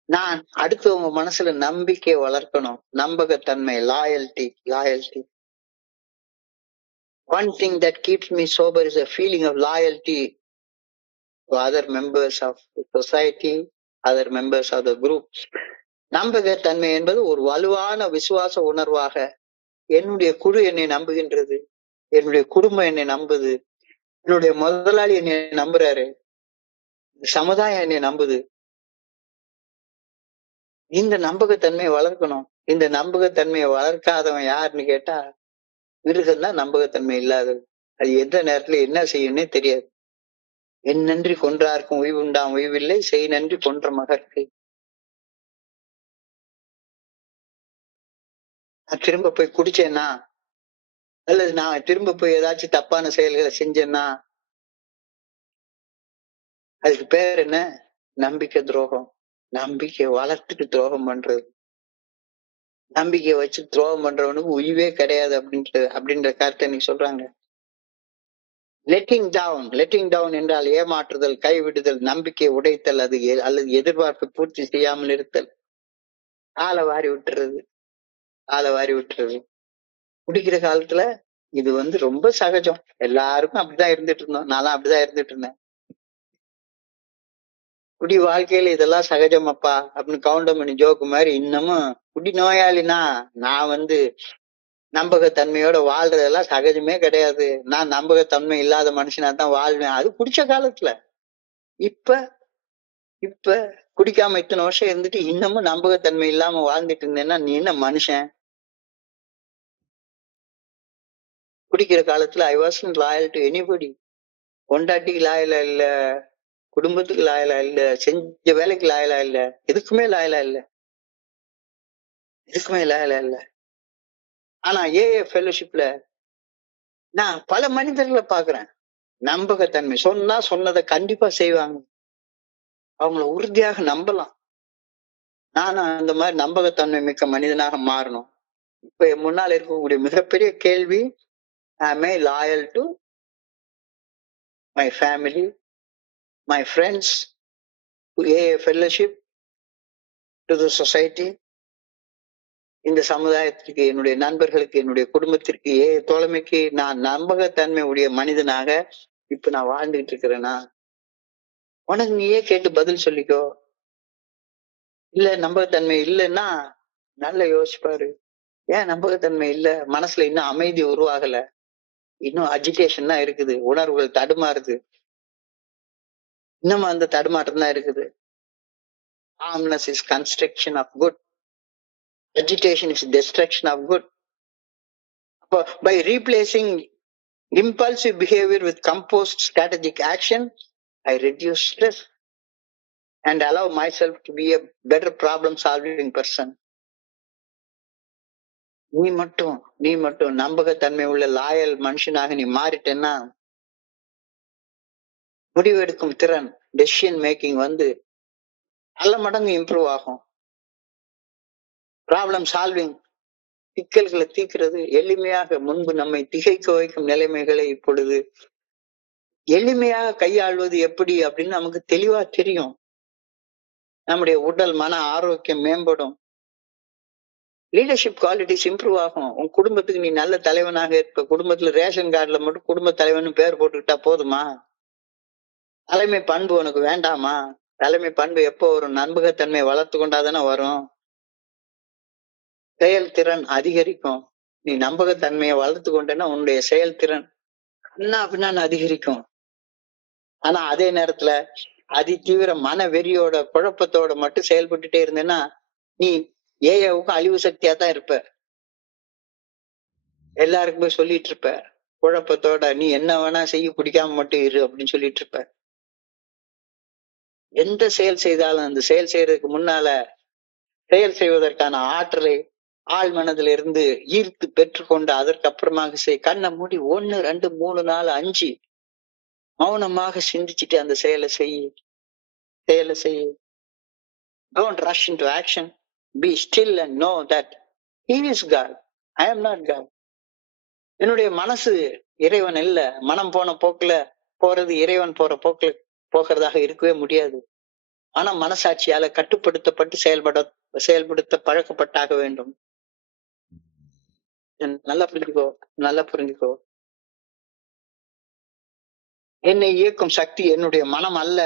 நான் அடுத்தவங்க மனசுல நம்பிக்கை வளர்க்கணும், நம்பகத்தன்மை, loyalty. One thing that keeps me sober is a feeling of loyalty to other members of the society, other members of the group. நம்பகத்தன்மை என்பது ஒரு வலுவான விசுவாச உணர்வாக, என்னுடைய குழு என்னை நம்புகின்றது, என்னுடைய குடும்பம் என்னை நம்புது, என்னுடைய முதலாளி என்னை நம்புறாரு, சமுதாயம் என்னை நம்புது. இந்த நம்பகத்தன்மையை வளர்க்கணும். இந்த நம்பகத்தன்மையை வளர்க்காதவன் யாருன்னு கேட்டா மிருகம் தான். நம்பகத்தன்மை இல்லாதது. அது எந்த நேரத்துல என்ன செய்யும்னே தெரியாது. என் நன்றி கொன்றார்க்கும் உய்வுண்டாம் உய்வில்லை, செய் நன்றி கொன்ற மகற்கு. நான் திரும்ப போய் குடிச்சேன்னா, அல்லது நான் திரும்ப போய் ஏதாச்சும் தப்பான செயல்களை செஞ்சேன்னா அதுக்கு பேர் என்ன? நம்பிக்கை துரோகம். நம்பிக்கை வளர்த்துட்டு துரோகம் பண்றது. நம்பிக்கை வச்சு துரோகம் பண்றவனுக்கு உய்வே கிடையாது அப்படின்ற கருத்தை நீ சொல்றாங்க. லெட்டிங் டவுன் என்றால் ஏமாற்றுதல், கைவிடுதல், நம்பிக்கை உடைத்தல், அல்லது எதிர்பார்ப்பு பூர்த்தி செய்யாமல் இருத்தல், ஆளை வாரி விட்டுறது. குடிக்கிற காலத்துல இது ரொம்ப சகஜம். எல்லாருக்கும் அப்படிதான் இருந்துட்டு இருந்தோம். நான்லாம் அப்படிதான் இருந்துட்டு இருந்தேன். குடி வாழ்க்கையில இதெல்லாம் சகஜமாப்பா அப்படின்னு கவுண்டமணி ஜோக்கு மாதிரி இன்னமும் குடி நோயாளினா நான் நம்பகத்தன்மையோட வாழ்றதெல்லாம் சகஜமே கிடையாது, நான் நம்பகத்தன்மை இல்லாத மனுஷனா தான் வாழ்வேன். அது குடிச்ச காலத்துல. இப்ப குடிக்காம இத்தனை வருஷம் இருந்துட்டு இன்னமும் நம்பகத்தன்மை இல்லாம வாழ்ந்துட்டு இருந்தேன்னா நீ என்ன மனுஷன்? குடிக்கிற காலத்துல I wasn't loyal to anybody. பொண்டாட்டிக்கு லாயலா இல்ல, குடும்பத்துக்கு லாயலா இல்ல, செஞ்ச வேலைக்கு லாயலா இல்ல, எதுக்குமே லாயலா இல்ல. ஆனா ஏஏ ஃபெலோஷிப்ல நான் பல மனிதர்களை பாக்குறேன். நம்பகத்தன்மை சொன்னா சொன்னதை கண்டிப்பா செய்வாங்க. அவங்கள உறுதியாக நம்பலாம். நானும் அந்த மாதிரி நம்பகத்தன்மை மிக்க மனிதனாக மாறணும். இப்ப முன்னால் இருக்கக்கூடிய மிகப்பெரிய கேள்வி, am I loyal to my family, my friends, to AA fellowship, to the society, இந்த சமுதாயத்திற்கு, என்னுடைய நண்பர்களுக்கு, என்னுடைய குடும்பத்திற்கு, தோழமைக்கு நான் நம்பகத்தன்மை உடைய மனிதனாக இப்ப நான் வாழ்ந்துட்டு இருக்கிறேனா? உனக்கு நீயே கேட்டு பதில் சொல்லிக்கோ. இல்ல நம்பகத்தன்மை இல்லைன்னா நல்லா யோசிப்பாரு. ஏன் நம்பகத்தன்மை இல்ல? மனசுல இன்னும் அமைதி உருவாகல, இன்னும் அஜிடேஷன் தான் இருக்குது, உணர்வுகள் தடுமாறுது, இன்னும் அந்த தடுமாற்றம் தான் இருக்குது. Calmness is construction of good. Agitation is destruction of good. By replacing impulsive behavior with composed strategic action, I reduce stress and allow myself to be a better problem solving person. நீ மட்டும் நம்பகத்தன்மை உள்ள loyal மனுஷனாக நீ மாறிட்டேன்னா, முடிவெடுக்கும் திறன், decision making பல மடங்கு இம்ப்ரூவ் ஆகும். ப்ராப்ளம் சால்விங், சிக்கல்களை தீர்க்கிறது எளிமையாக, முன்பு நம்மை திகைக்க வைக்கும் நிலைமைகளை இப்பொழுது எளிமையாக கையாள்வது எப்படி அப்படின்னு நமக்கு தெளிவா தெரியும். நம்முடைய உடல் மன ஆரோக்கியம் மேம்படும். லீடர்ஷிப் குவாலிட்டிஸ் இம்ப்ரூவ் ஆகும். உன் குடும்பத்துக்கு நீ நல்ல தலைவனாக இருப்ப. குடும்பத்துல ரேஷன் கார்டுல மட்டும் குடும்ப தலைவன் பேர் போட்டுக்கிட்டா போதுமா? தலைமை பண்பு உனக்கு வேண்டாமா? தலைமை பண்பு எப்போ வரும்? நம்பகத்தன்மை வளர்த்து கொண்டாதானே வரும். செயல்திறன் அதிகரிக்கும். நீ நம்பகத்தன்மையை வளர்த்து கொண்டேன்னா உன்னுடைய செயல்திறன் அப்படின்னு அதிகரிக்கும். ஆனா அதே நேரத்துல அதி தீவிர மன வெறியோட குழப்பத்தோட மட்டும் செயல்பட்டுட்டே இருந்தேன்னா நீ ஏவுக்கும் அழிவு சக்தியா தான் இருப்ப. எல்லாருக்குமே சொல்லிட்டு இருப்ப குழப்பத்தோட, நீ என்ன வேணா செய்ய, பிடிக்காம மட்டும் இரு அப்படின்னு சொல்லிட்டு இருப்ப. எந்த செயல் செய்தாலும் அந்த செயல் செய்யறதுக்கு முன்னால செயல் செய்வதற்கான ஆற்றலை ஆள் மனதில இருந்து ஈர்த்து பெற்றுக்கொண்டு அதற்கு அப்புறமாக கண்ணை மூடி 1, 2, 3, 4, 5 மௌனமாக சிந்திச்சுட்டு அந்த செயலை செய். Don't rush into action. Be still and know that He is God. I am not God. என்னுடைய மனசு இறைவன் இல்ல. மனம் போன போக்குல போறது இறைவன் போற போக்குல போகிறதாக இருக்கவே முடியாது. ஆனா மனசாட்சியால கட்டுப்படுத்தப்பட்டு செயல்படுத்த பழக்கப்பட்டாக வேண்டும். நல்லா புரிஞ்சுக்கோ. என்னை இயக்கும் சக்தி என்னுடைய மனம் அல்ல.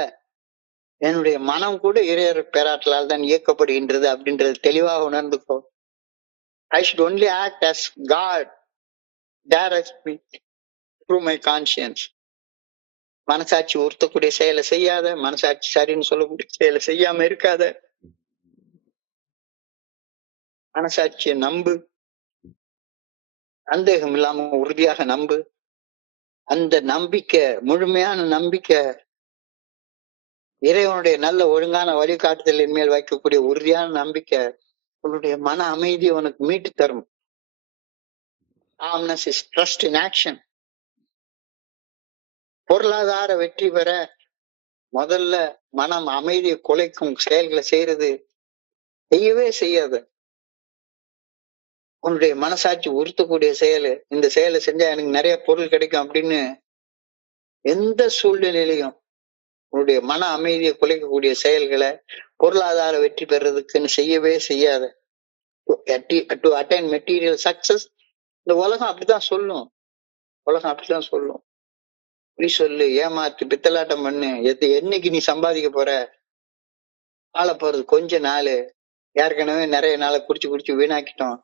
என்னுடைய மனம் கூட இறையர் பேராற்றலால் தான் இயக்கப்படுகின்றது அப்படின்றது தெளிவாக உணர்ந்துக்கோ. I should only act as God directs me through my conscience. மனசாட்சி உறுத்தக்கூடிய செயலை செய்யாத, மனசாட்சி சரின்னு சொல்லக்கூடிய செயலை செய்யாம இருக்காத. மனசாட்சியை நம்பு, சந்தேகம் இல்லாம உறுதியாக நம்பு. அந்த நம்பிக்கை, முழுமையான நம்பிக்கை, இறைவனுடைய நல்ல ஒழுங்கான வழிகாட்டுதலின் மேல் வைக்கக்கூடிய உறுதியான நம்பிக்கை உன்னுடைய மன அமைதியை உனக்கு மீட்டு தரும். Calmness is trust in action. பொருளாதார வெற்றி பெற முதல்ல மனம் அமைதியை குலைக்கும் செயல்களை செய்யவே செய்யாது. உன்னுடைய மனசாட்சி உறுத்தக்கூடிய செயல், இந்த செயலை செஞ்சா எனக்கு நிறைய பொருள் கிடைக்கும் அப்படின்னு எந்த சூழ்நிலையிலையும் உன்னுடைய மன அமைதியை குலைக்கக்கூடிய செயல்களை பொருளாதார வெற்றி பெறதுக்குன்னு செய்யவே செய்யாத. டு அட்டைன் மெட்டீரியல் சக்சஸ், இந்த உலகம் அப்படித்தான் சொல்லும். இப்படி சொல்லு, ஏமாத்து, பித்தலாட்டம் பண்ணு, என்னைக்கு நீ சம்பாதிக்க போற? வாழ போறது கொஞ்ச நாள். ஏற்கனவே நிறைய நாளை குடிச்சு வீணாக்கிட்டோம்.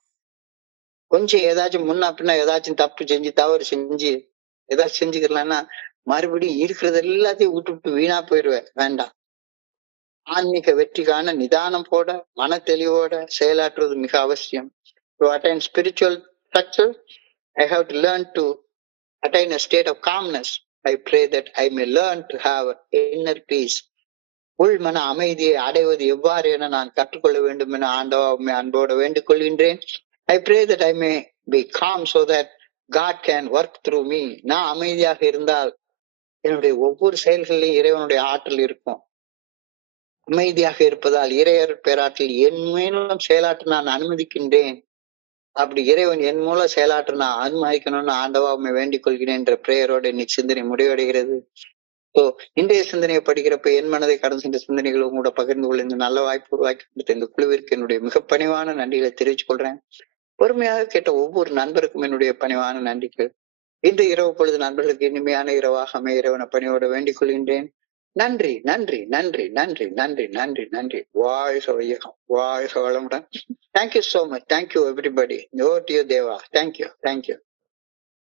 கொஞ்சம் ஏதாச்சும் முன்னா பின்னா ஏதாச்சும் தப்பு செஞ்சு தவறு செஞ்சு ஏதாச்சும் செஞ்சுக்கலாம்னா மறுபடியும் இருக்கிறது எல்லாத்தையும் விட்டு வீணா போயிடுவேன். வேண்டாம். ஆன்மீக வெற்றிக்கான நிதானம் போட, மன தெளிவோட செயலாற்றுவது மிக அவசியம். To attain spiritual success, I have to learn to attain a state of calmness. I pray that I may learn to have inner peace. உள் மன அமைதியை அடைவது எவ்வாறு என நான் கற்றுக்கொள்ள வேண்டும் என ஆண்டவா அன்போடு வேண்டிக் கொள்கின்றேன். I pray that I may be calm so that God can work through me. நான் அமைதியாக இருந்தால் என்னுடைய ஒவ்வொரு செயல்களிலும் இறைவனுடைய ஆற்றல் இருக்கும். அமைதியாக இருப்பதால் இறையர் பேராற்றல் என் மேலும் செயலாற்ற நான் அனுமதிக்கின்றேன். அப்படி இறைவன் என் மூலம் செயலாற்ற நான் அனுமதிக்கணும்னு ஆண்டவா உண்மை வேண்டிக் கொள்கிறேன் என்ற பிரேயரோட இன்னைக்கு சிந்தனை முடிவடைகிறது. ஸோ இன்றைய சிந்தனையை படிக்கிறப்ப என் மனதை கடந்து சென்ற சிந்தனைகளை உங்களோட பகிர்ந்து கொள்ள இந்த நல்ல வாய்ப்பு உருவாக்கி கொடுத்த இந்த குழுவிற்கு என்னுடைய மிக பணிவான நன்றிகளை தெரிவித்துக் கொள்றேன். பொறுமையாக கேட்ட ஒவ்வொரு நண்பருக்கும் என்னுடைய பணிவான நன்றிகள். இன்று இரவு பொழுது நண்பர்களுக்கு இனிமையான இரவாக அமைய இறைவன பணியோட வேண்டிக் கொள்கின்றேன். நன்றி நன்றி நன்றி நன்றி நன்றி நன்றி நன்றி. வாழ்க வையகம், வாழ்க வளமுடன். Thank you so much. Thank you everybody. Owe to you Deva. Thank you thank you.